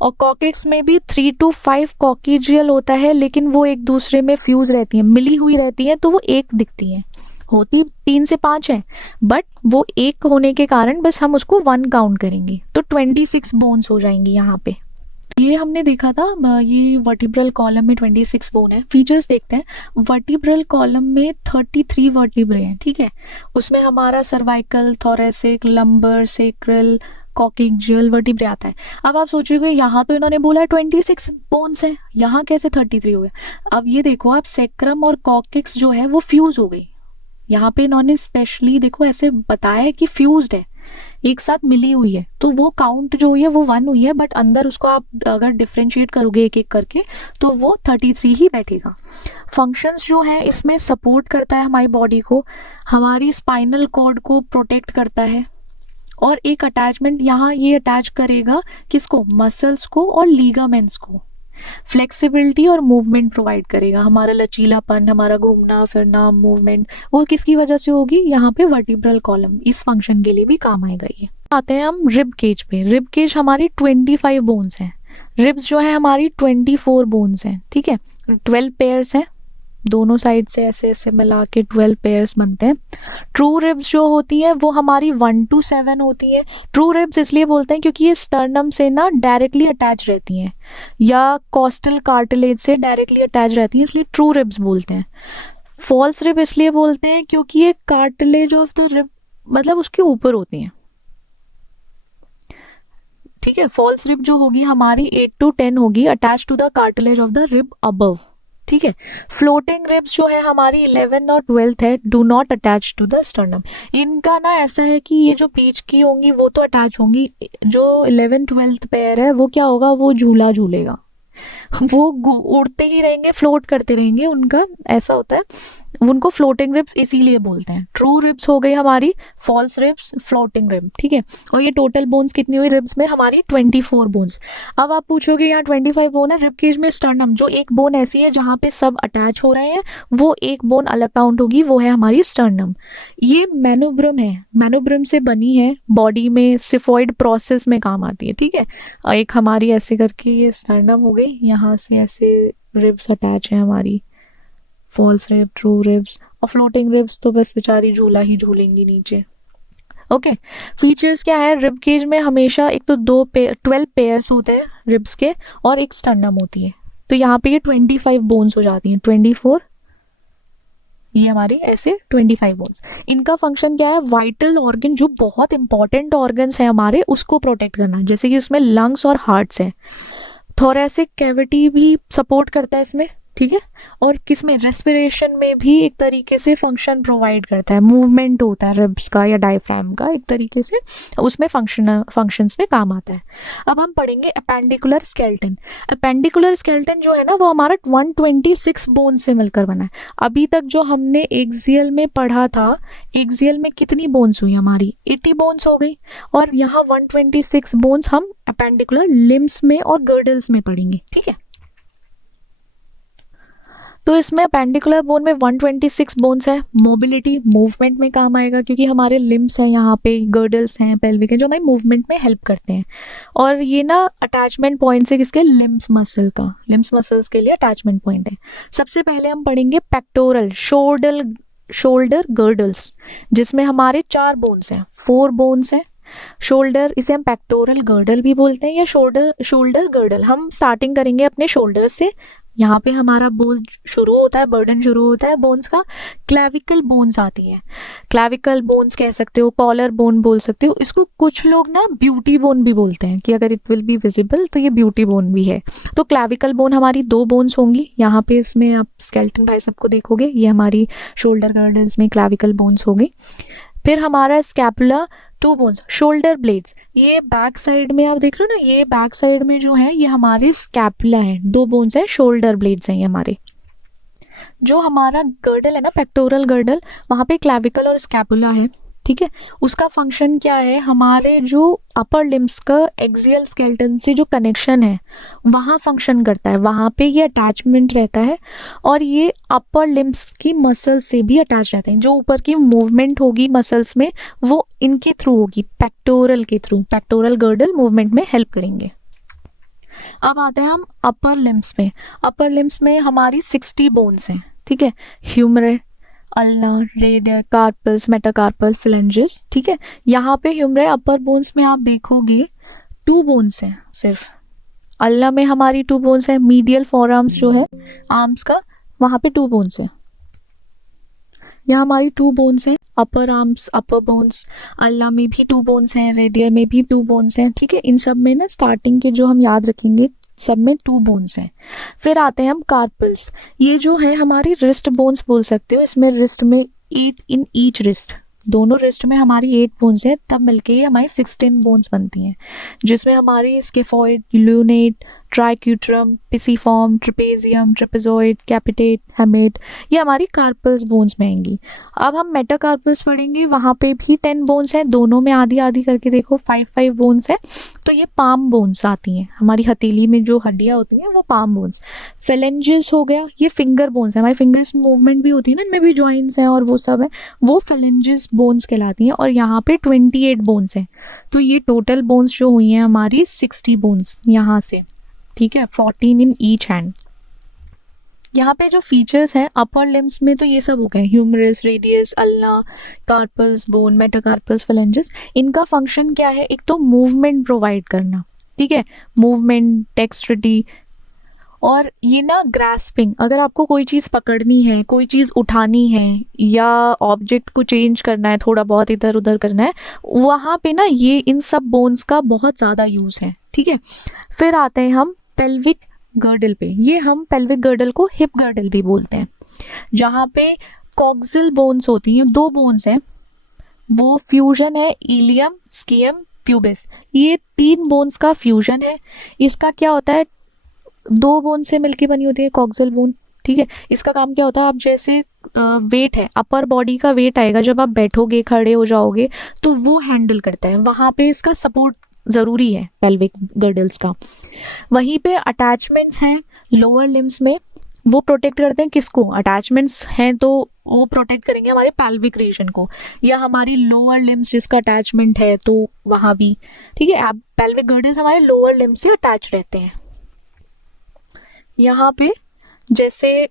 और कॉकिक्स में भी 3 to 5 कॉकिजियल होता है, लेकिन वो एक दूसरे में फ्यूज रहती हैं, मिली हुई रहती हैं, तो वो एक दिखती हैं। होती 3 से 5 है, बट वो एक होने के कारण बस हम उसको 1 काउंट करेंगे, तो 26 बोन्स हो जाएंगी यहाँ पे। ये हमने देखा था, ये वर्टिब्रल कॉलम में 26 बोन है। फीचर्स देखते हैं। वर्टिब्रल कॉलम में 33 वर्टिब्रे हैं, ठीक है। उसमें हमारा cervical, thoracic, lumbar, sacral, coccygeal vertebrae आता है। अब आप सोचोगे यहाँ तो इन्होंने बोला 26 बोन्स हैं, यहाँ कैसे 33 हो गया? अब ये देखो आप, सेक्रम और कॉकिक्स जो है वो फ्यूज हो गई। यहाँ पे इन्होंने स्पेशली देखो ऐसे बताया है कि फ्यूज्ड है, एक साथ मिली हुई है, तो वो काउंट जो हुई है वो 1 हुई है, बट अंदर उसको आप अगर डिफ्रेंशिएट करोगे एक एक करके तो वो 33 ही बैठेगा। फंक्शंस जो है इसमें सपोर्ट करता है हमारी बॉडी को, हमारी स्पाइनल कॉर्ड को प्रोटेक्ट करता है, और एक अटैचमेंट यहाँ ये अटैच करेगा किसको? मसल्स को और लीगामेंट्स को। फ्लेक्सिबिलिटी और मूवमेंट प्रोवाइड करेगा, हमारा लचीलापन, हमारा घूमना फिरना, मूवमेंट, वो किसकी वजह से होगी? यहाँ पे वर्टिब्रल कॉलम इस फंक्शन के लिए भी काम आएगा। ये आते हैं हम रिब केज पे। रिब केज हमारी 25 बोन्स हैं, रिब्स जो है हमारी 24 बोन्स हैं, ठीक है। 12 पेयर्स हैं, दोनों साइड से ऐसे ऐसे मिला के 12 पेयर्स बनते हैं। ट्रू रिब्स जो होती है वो हमारी 1 to 7 होती है। ट्रू रिब्स इसलिए बोलते हैं क्योंकि ये स्टर्नम से ना डायरेक्टली अटैच रहती हैं, या कॉस्टल कार्टिलेज से डायरेक्टली अटैच रहती हैं, इसलिए ट्रू रिब्स बोलते हैं। फॉल्स रिब इसलिए बोलते हैं क्योंकि ये कार्टिलेज ऑफ द रिब मतलब उसके ऊपर होती हैं, ठीक है। फॉल्स रिब जो होगी हमारी 8 to 10 होगी, attach to the cartilage of the rib above, ठीक है। फ्लोटिंग रिब्स जो है हमारी 11 और 12 है, do not attach to the sternum. इनका ना ऐसा है कि ये जो बीच की होंगी वो तो अटैच होंगी, जो 11th-12th पेयर है वो क्या होगा? वो झूला झूलेगा, वो उड़ते ही रहेंगे, फ्लोट करते रहेंगे, उनका ऐसा होता है। उनको फ्लोटिंग रिब्स इसीलिए बोलते हैं। ट्रू रिब्स हो गई हमारी, फॉल्स रिब्स, फ्लोटिंग रिब, ठीक है। और ये टोटल बोन्स कितनी हुई रिब्स में? हमारी 24 बोन्स। अब आप पूछोगे यहाँ 25 बोन है, रिब केज में स्टर्नम जो एक बोन ऐसी है जहाँ पे सब अटैच हो रहे हैं, वो एक बोन अलग काउंट होगी, वो है हमारी स्टर्नम। ये मैनोब्रम है, मैनोब्रम से बनी है, बॉडी में सिफॉइड प्रोसेस में काम आती है, ठीक है। एक हमारी ऐसे करके ये स्टर्नम हो गई, यहाँ से ऐसे रिब्स अटैच है हमारी फॉल्स रिब, ट्रू रिब्स, और फ्लोटिंग रिब्स तो बस बेचारी झूला ही झूलेंगी नीचे। ओके, फीचर्स क्या है, रिब केज में हमेशा एक तो 12 पेयर्स होते हैं रिब्स के, और एक स्टर्नम होती है। तो यहाँ पे ये 25 बोन्स हो जाती हैं, 24, ये हमारी ऐसे 25 बोन्स। इनका फंक्शन क्या है, वाइटल ऑर्गन जो बहुत इंपॉर्टेंट ऑर्गन्स हैं हमारे, उसको प्रोटेक्ट करना। जैसे कि उसमें लंग्स और हार्ट्स हैं, थोरेसिक कैविटी भी सपोर्ट करता है इसमें, ठीक है। और किसमें, रेस्पिरेशन में भी एक तरीके से फंक्शन प्रोवाइड करता है, मूवमेंट होता है रिब्स का या डायफ्राम का, एक तरीके से उसमें फंक्शंस में काम आता है। अब हम पढ़ेंगे अपेंडिकुलर स्केलेटन। अपेंडिकुलर स्केलेटन जो है ना, वो हमारा 126 बोन से मिलकर बना है। अभी तक जो हमने एक्सियल में पढ़ा था, एक्सियल में कितनी बोन्स हुई हमारी, 80 बोन्स हो गई, और यहाँ 126 बोन्स हम अपेंडिकुलर लिम्स में और गर्डल्स में पढ़ेंगे, ठीक है। तो इसमें अपेंडिकुलर बोन में 126 बोन्स है। मोबिलिटी, मूवमेंट में काम आएगा, क्योंकि हमारे लिम्स हैं यहाँ पे, गर्डल्स हैं, पेल्विक हैं, जो हमारी मूवमेंट में हेल्प करते हैं। और ये ना अटैचमेंट पॉइंट है किसके, लिम्स मसल का, लिम्स मसल्स के लिए अटैचमेंट पॉइंट है। सबसे पहले हम पढ़ेंगे पेक्टोरल, शोल्डर गर्डल्स, जिसमें हमारे 4 बोन्स हैं, 4 बोन्स हैं। शोल्डर, इसे हम पेक्टोरल गर्डल भी बोलते हैं, या शोल्डर गर्डल। हम स्टार्टिंग करेंगे अपने शोल्डर से, यहाँ पे हमारा बोन शुरू होता है, बर्डन शुरू होता है बोन्स का। क्लैविकल बोन्स आती है, क्लैविकल बोन्स कह सकते हो, कॉलर बोन बोल सकते हो, इसको कुछ लोग ना ब्यूटी बोन भी बोलते हैं, कि अगर इट विल बी विजिबल तो ये ब्यूटी बोन भी है। तो क्लैविकल बोन हमारी 2 बोन्स होंगी यहाँ पे, इसमें आप स्केलेटन बाइसेप को देखोगे, ये हमारी शोल्डर गर्डल्स में क्लैविकल बोन्स हो गई। फिर हमारा स्कैपुला, 2 बोन्स, शोल्डर ब्लेड्स, ये बैक साइड में आप देख रहे हो ना, ये बैक साइड में जो है ये हमारे स्कैपुला है, 2 बोन्स है, शोल्डर ब्लेड्स हैं ये हमारे। जो हमारा गर्डल है ना, पेक्टोरल गर्डल, वहाँ पे क्लैविकल और स्कैपुला है, ठीक है। उसका फंक्शन क्या है, हमारे जो अपर लिम्स का एक्सियल स्केलेटन से जो कनेक्शन है वहाँ फंक्शन करता है, वहाँ पे ये अटैचमेंट रहता है, और ये अपर लिम्स की मसल से भी अटैच रहते हैं। जो ऊपर की मूवमेंट होगी मसल्स में, वो इनके थ्रू होगी, पेक्टोरल के थ्रू, पेक्टोरल गर्डल मूवमेंट में हेल्प करेंगे। अब आते हैं हम अपर लिम्स में। अपर लिम्स में हमारी 60 बोन्स हैं, ठीक है। ह्यूमरे, अल्ना, रेडियर, कार्पल्स, मेटाकार्पल, फ्लेंजेस, ठीक है। यहाँ पे ह्यूमरे अपर बोन्स में आप देखोगे 2 बोन्स हैं सिर्फ। अल्ना में हमारी 2 बोन्स हैं, मीडियल फोर आर्म्स जो है आर्म्स का, वहाँ पे 2 बोन्स हैं। यहाँ हमारी 2 बोन्स हैं, अपर आर्म्स, अपर बोन्स। अल्ला में भी 2 बोन्स हैं, रेडियर में भी 2 बोन्स हैं, ठीक है। इन सब में ना स्टार्टिंग के जो हम याद रखेंगे, सब में 2 बोन्स हैं। फिर आते हैं हम कार्पल्स, ये जो है हमारी रिस्ट बोन्स बोल सकते हो। इसमें रिस्ट में 8 इन ईच रिस्ट, दोनों रिस्ट में हमारी 8 बोन्स है, तब मिलके हमारी 16 बोन्स बनती हैं, जिसमें हमारी scaphoid, lunate, triquetrum, pisiform, trapezium, trapezoid, capitate, hamate, ये हमारी कार्पल्स बोन्स में आएंगी। अब हम मेटाकार्पल्स पढ़ेंगे, वहाँ पे भी 10 बोन्स हैं, दोनों में आधी आधी करके देखो 5 बोन्स है। तो ये पाम बोन्स आती हैं, हमारी हथेली में जो हड्डियाँ होती हैं वो पाम बोन्स। फेलेंजेस हो गया, ये फिंगर बोन्स है, हमारी फिंगर्स मूवमेंट भी होती है ना, इनमें भी जॉइंट्स हैं और वो सब है, वो फेलेंजेस बोन्स कहलाती हैं। और यहाँ पे 28 बोन्स हैं, तो ये टोटल बोन्स जो हुई हैं हमारी 60 बोन्स यहाँ से, ठीक है, 14 इन ईच हैंड। यहाँ पे जो फीचर्स हैं अपर लिम्स में, तो ये सब हो गए, humerus, radius, ulna, carpals bone, metacarpals, phalanges. इनका फंक्शन क्या है, एक तो मूवमेंट प्रोवाइड करना, ठीक है, मूवमेंट, डेक्स्ट्रिटी, और ये ना ग्रास्पिंग, अगर आपको कोई चीज़ पकड़नी है, कोई चीज़ उठानी है, या ऑब्जेक्ट को चेंज करना है, थोड़ा बहुत इधर उधर करना है, वहाँ पे ना ये इन सब बोन्स का बहुत ज़्यादा यूज़ है, ठीक है। फिर आते हैं हम पेल्विक गर्डल पे, ये हम पेल्विक गर्डल को हिप गर्डल भी बोलते हैं, जहाँ पे कॉक्सिल बोन्स होती हैं, 2 बोन्स हैं, वो फ्यूजन है इलियम, स्कियम, प्यूबिस, ये 3 बोन्स का फ्यूजन है। इसका क्या होता है, 2 बोन से मिलके बनी होती है कॉक्सिल बोन, ठीक है। इसका काम क्या होता है, आप जैसे वेट है, अपर बॉडी का वेट आएगा, जब आप बैठोगे, खड़े हो जाओगे, तो वो हैंडल करता है, वहाँ पे इसका सपोर्ट ज़रूरी है पेल्विक गर्डल्स का। वहीं पे अटैचमेंट्स हैं लोअर लिम्स में, वो प्रोटेक्ट करते हैं किसको, अटैचमेंट्स हैं तो वो प्रोटेक्ट करेंगे हमारे पेल्विक रीजन को, या हमारी लोअर लिम्स जिसका अटैचमेंट है तो वहाँ भी, ठीक है। पेल्विक गर्डल्स हमारे लोअर लिम्स से अटैच रहते हैं। यहाँ पे जैसे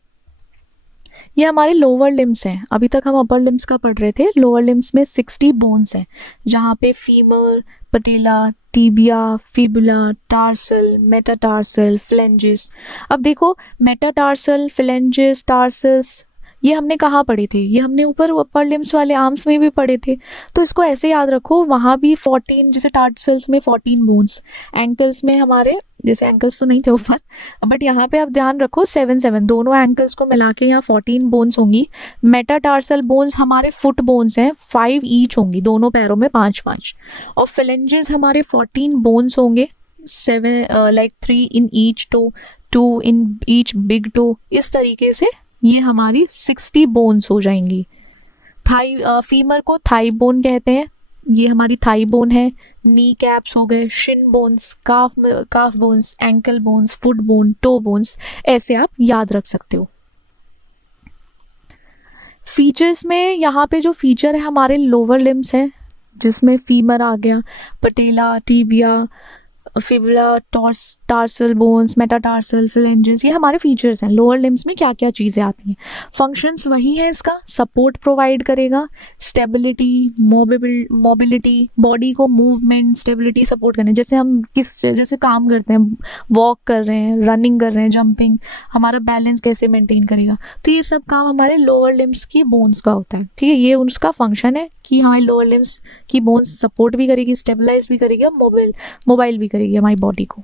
ये हमारे लोअर लिम्स हैं, अभी तक हम अपर लिम्स का पढ़ रहे थे। लोअर लिम्स में 60 बोन्स हैं, जहाँ पे फीमर, पटेला, टीबिया, फिबुला, टार्सल, मेटाटार्सल, फ्लेंजिस। अब देखो मेटाटार्सल, फ्लेंजिस, टार्सस ये हमने कहाँ पढ़े थे? ये हमने ऊपर अपर लिम्स वाले आर्म्स में भी पढ़े थे। तो इसको ऐसे याद रखो, वहाँ भी 14, जैसे टार्सल्स में 14 बोन्स, एंकल्स में हमारे, जैसे एंकल्स तो नहीं थे ऊपर, बट यहाँ पे आप ध्यान रखो 7 दोनों एंकल्स को मिला के यहाँ 14 बोन्स होंगी। मेटाटार्सल बोन्स हमारे फुट बोन्स हैं, 5 ईच होंगी, दोनों पैरों में 5-5। और फ्लेंजेस हमारे 14 बोन्स होंगे, 7 like 3 in each toe, 2 in each big toe. इस तरीके से ये हमारी 60 बोन्स हो जाएंगी। थाई फीमर को थाई बोन कहते हैं, ये हमारी थाई बोन है। नी कैप्स हो गए, shin bones, calf bones, ankle bones, foot bone, toe bones, ऐसे आप याद रख सकते हो। फीचर्स में यहाँ पे जो फीचर है हमारे लोअर लिम्स है, जिसमें फीमर आ गया, patella, tibia, fibula, tarsal bones, metatarsal, phalanges, ये हमारे फीचर्स हैं। लोअर लिम्स में क्या क्या चीज़ें आती हैं? फंक्शंस वही है, इसका सपोर्ट प्रोवाइड करेगा, स्टेबिलिटी, मोबिलिटी, बॉडी को मूवमेंट, स्टेबिलिटी सपोर्ट करने, जैसे हम जैसे काम करते हैं, वॉक कर रहे हैं, रनिंग कर रहे हैं, जंपिंग, हमारा बैलेंस कैसे मेंटेन करेगा। तो ये सब काम हमारे लोअर लिम्स की बोन्स का होता है। ठीक है, ये उसका फंक्शन है कि हमारे लोअर लिम्स की बोन्स सपोर्ट भी करेगी, स्टेबलाइज भी करेगी, मोबाइल भी करेगी हमारी बॉडी को।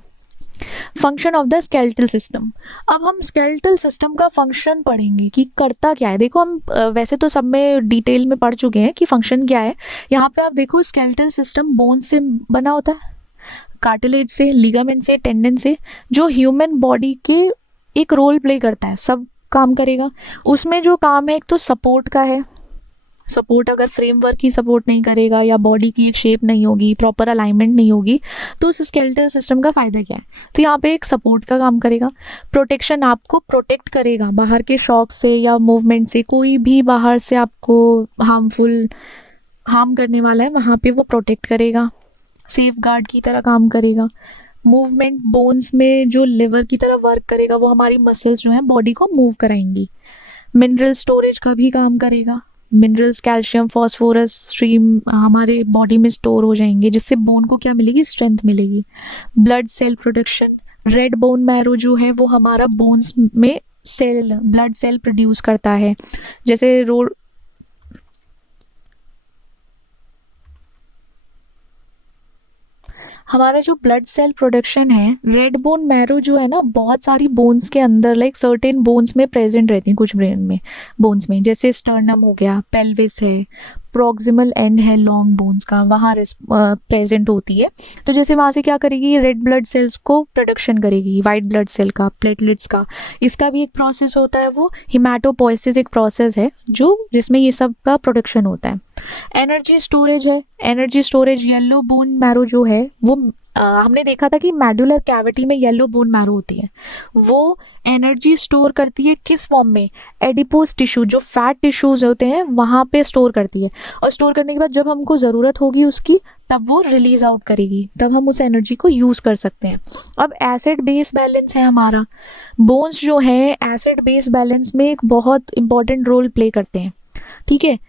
Function of the skeletal system. अब हम स्केलेटल सिस्टम का फंक्शन पढ़ेंगे कि करता क्या है। देखो हम वैसे तो सब में डिटेल में पढ़ चुके हैं कि फंक्शन क्या है। यहाँ पे आप देखो स्केलेटल सिस्टम बोन से बना होता है, कार्टिलेज से, लिगामेंट से, टेंडन से, जो ह्यूमन बॉडी के एक रोल प्ले करता है, सब काम करेगा। उसमें जो काम है एक तो सपोर्ट का है। सपोर्ट अगर फ्रेमवर्क ही सपोर्ट नहीं करेगा या बॉडी की एक शेप नहीं होगी, प्रॉपर अलाइनमेंट नहीं होगी, तो उस स्केलेटल सिस्टम का फ़ायदा क्या है? तो यहाँ पे एक सपोर्ट का काम करेगा। प्रोटेक्शन, आपको प्रोटेक्ट करेगा बाहर के शॉक से या मूवमेंट से। कोई भी बाहर से आपको हार्म करने वाला है, वहाँ पे वो प्रोटेक्ट करेगा, सेफ गार्ड की तरह काम करेगा। मूवमेंट, बोन्स में जो लिवर की तरह वर्क करेगा, वो हमारी मसल्स जो हैं बॉडी को मूव कराएंगी। मिनरल स्टोरेज का भी काम करेगा। मिनरल्स, कैल्शियम, फास्फोरस स्ट्रीम हमारे बॉडी में स्टोर हो जाएंगे, जिससे बोन को क्या मिलेगी? स्ट्रेंथ मिलेगी। Blood cell production, red bone marrow जो है वो हमारा बोन्स में सेल, ब्लड सेल प्रोड्यूस करता है। जैसे हमारा जो ब्लड सेल प्रोडक्शन है, रेड बोन मैरो जो है ना, बहुत सारी बोन्स के अंदर, लाइक सर्टेन बोन्स में प्रेजेंट रहती हैं, कुछ ब्रेन में बोन्स में, जैसे स्टर्नम हो गया, पेल्विस है, प्रॉक्सिमल एंड है लॉन्ग बोन्स का, वहाँ प्रेजेंट होती है। तो जैसे वहाँ से क्या करेगी? रेड ब्लड सेल्स को प्रोडक्शन करेगी, वाइट ब्लड सेल का, प्लेटलेट्स का। इसका भी एक प्रोसेस होता है, वो हिमेटोपोइसिस एक प्रोसेस है जो जिसमें ये सब का प्रोडक्शन होता है। एनर्जी स्टोरेज है। Energy storage, yellow bone marrow जो है वो हमने देखा था कि मेडुलर कैविटी में येलो बोन मैरो होती है, वो एनर्जी स्टोर करती है किस फॉर्म में? एडिपोज टिश्यू, जो फैट टिश्यूज होते हैं वहाँ पे स्टोर करती है। और स्टोर करने के बाद जब हमको ज़रूरत होगी उसकी, तब वो रिलीज आउट करेगी, तब हम उस एनर्जी को यूज़ कर सकते हैं। अब एसिड बेस बैलेंस है हमारा। बोन्स जो है एसिड बेस बैलेंस में एक बहुत इंपॉर्टेंट रोल प्ले करते हैं। ठीक है,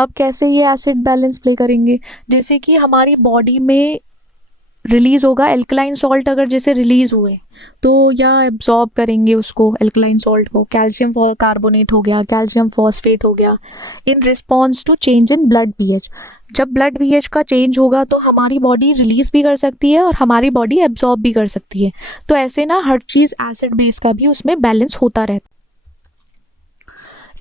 अब कैसे ये एसिड बैलेंस प्ले करेंगे? जैसे कि हमारी बॉडी में रिलीज़ होगा एल्कलाइन सॉल्ट, अगर जैसे रिलीज़ हुए तो या एब्जॉर्ब करेंगे उसको, एल्कलाइन सॉल्ट को, कैल्शियम कार्बोनेट हो गया, कैल्शियम फॉस्फेट हो गया, in response to change in blood pH. जब ब्लड पीएच का चेंज होगा तो हमारी बॉडी रिलीज़ भी कर सकती है और हमारी बॉडी एब्जॉर्ब भी कर सकती है। तो ऐसे ना हर चीज़ एसिड बेस का भी उसमें बैलेंस होता रहता है।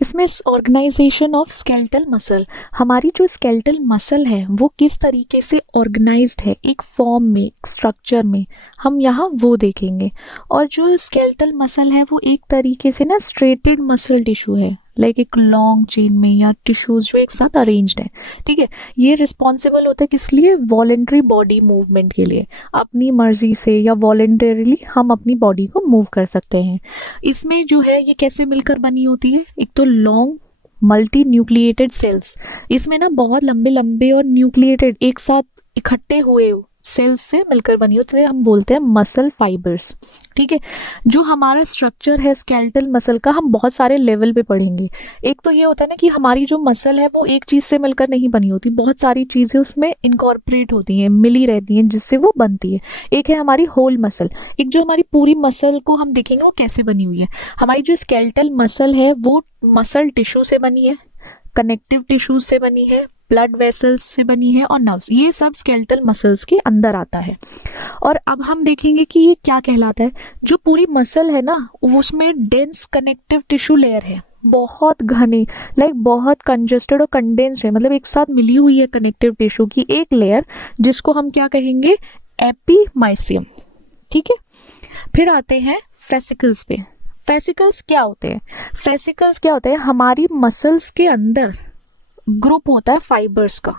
इसमें ऑर्गेनाइजेशन ऑफ स्केलेटल मसल, हमारी जो स्केलेटल मसल है वो किस तरीके से ऑर्गेनाइज्ड है, एक फॉर्म में, एक स्ट्रक्चर में, हम यहाँ वो देखेंगे। और जो स्केलेटल मसल है वो एक तरीके से ना स्ट्रेटेड मसल टिश्यू है, लाइक एक लॉन्ग चेन में, या टिश्यूज जो एक साथ अरेंज्ड है। ठीक है, ये रिस्पॉन्सिबल होता है किस लिए? वॉलेंट्री बॉडी मूवमेंट के लिए। अपनी मर्जी से या वॉलेंटरीली हम अपनी बॉडी को मूव कर सकते हैं। इसमें जो है ये कैसे मिलकर बनी होती है? एक तो लॉन्ग मल्टी न्यूक्लिएटेड सेल्स, इसमें ना बहुत लंबे लंबे और न्यूक्लिएटेड एक साथ इकट्ठे हुए सेल्स से मिलकर बनी होती है, हम बोलते हैं मसल फाइबर्स। ठीक है, जो हमारा स्ट्रक्चर है स्केलेटल मसल का, हम बहुत सारे लेवल पे पढ़ेंगे। एक तो ये होता है ना कि हमारी जो मसल है वो एक चीज़ से मिलकर नहीं बनी होती, बहुत सारी चीज़ें उसमें इनकॉर्पोरेट होती हैं, मिली रहती हैं, जिससे वो बनती है। एक है हमारी होल मसल, एक जो हमारी पूरी मसल को हम देखेंगे वो कैसे बनी हुई है। हमारी जो स्केलेटल मसल है वो मसल टिश्यू से बनी है, कनेक्टिव टिश्यूज से बनी है, ब्लड वेसल्स से बनी है और नर्व्स, ये सब स्केलेटल मसल्स के अंदर आता है। और अब हम देखेंगे कि ये क्या कहलाता है। जो पूरी मसल है ना, उसमें डेंस कनेक्टिव टिश्यू लेयर है, बहुत घनी, लाइक बहुत कंजेस्टेड और कंडेंस्ड है, मतलब एक साथ मिली हुई है कनेक्टिव टिश्यू की एक लेयर, जिसको हम क्या कहेंगे, एपीमाइसियम। ठीक है, फिर आते हैं फेसिकल्स पे। फेसिकल्स क्या होते हैं? फेसिकल्स क्या होते हैं, हमारी मसल्स के अंदर ग्रुप होता है फाइबर्स का,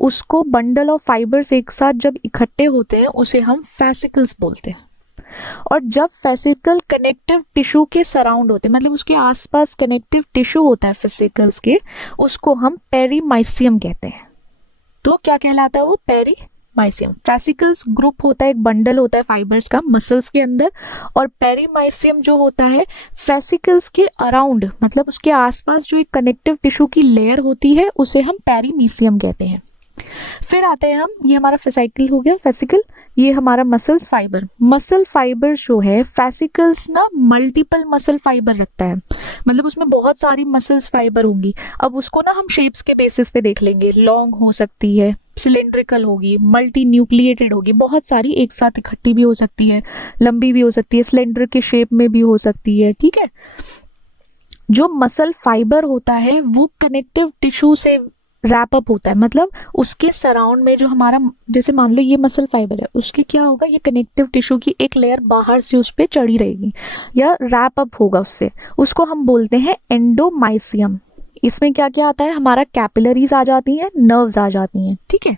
उसको बंडल ऑफ फाइबर्स एक साथ जब इकट्ठे होते हैं उसे हम फेसिकल्स बोलते हैं। और जब फेसिकल कनेक्टिव टिश्यू के सराउंड होते हैं, मतलब उसके आसपास कनेक्टिव टिश्यू होता है फेसिकल्स के, उसको हम पेरीमाइसियम कहते हैं। तो क्या कहलाता है वो, पेरीमाइसियम। फेसिकल्स ग्रुप होता है, एक बंडल होता है फाइबर्स का मसल्स के अंदर, और पेरीमाइसियम जो होता है फेसिकल्स के अराउंड, मतलब उसके आसपास जो एक कनेक्टिव टिश्यू की लेयर होती है उसे हम पेरीमीसियम कहते हैं। फिर आते हैं हम, ये हमारा फेसिकल हो गया, फेसिकल, ये हमारा मसल फाइबर। मसल फाइबर जो है, फेसिकल्स ना मल्टीपल मसल फाइबर रखता है, मतलब उसमें बहुत सारी मसल्स फाइबर होंगी। अब उसको ना हम शेप्स के बेसिस पे देख लेंगे, लॉन्ग हो सकती है, सिलेंड्रिकल होगी, मल्टी न्यूक्लिएटेड होगी, बहुत सारी एक साथ इकट्ठी भी हो सकती है, लंबी भी हो सकती है, सिलेंडर के शेप में भी हो सकती है। ठीक है, जो मसल फाइबर होता है वो कनेक्टिव टिश्यू से रैप अप होता है, मतलब उसके सराउंड में जो हमारा, जैसे मान लो ये मसल फाइबर है, उसके क्या होगा, ये कनेक्टिव टिश्यू की एक लेयर बाहर से उस पर चढ़ी रहेगी या रैप अप होगा उससे, उसको हम बोलते हैं एंडोमाइसियम। इसमें क्या क्या आता है, हमारा कैपिलरीज आ जाती हैं, नर्व्स आ जाती हैं। ठीक है,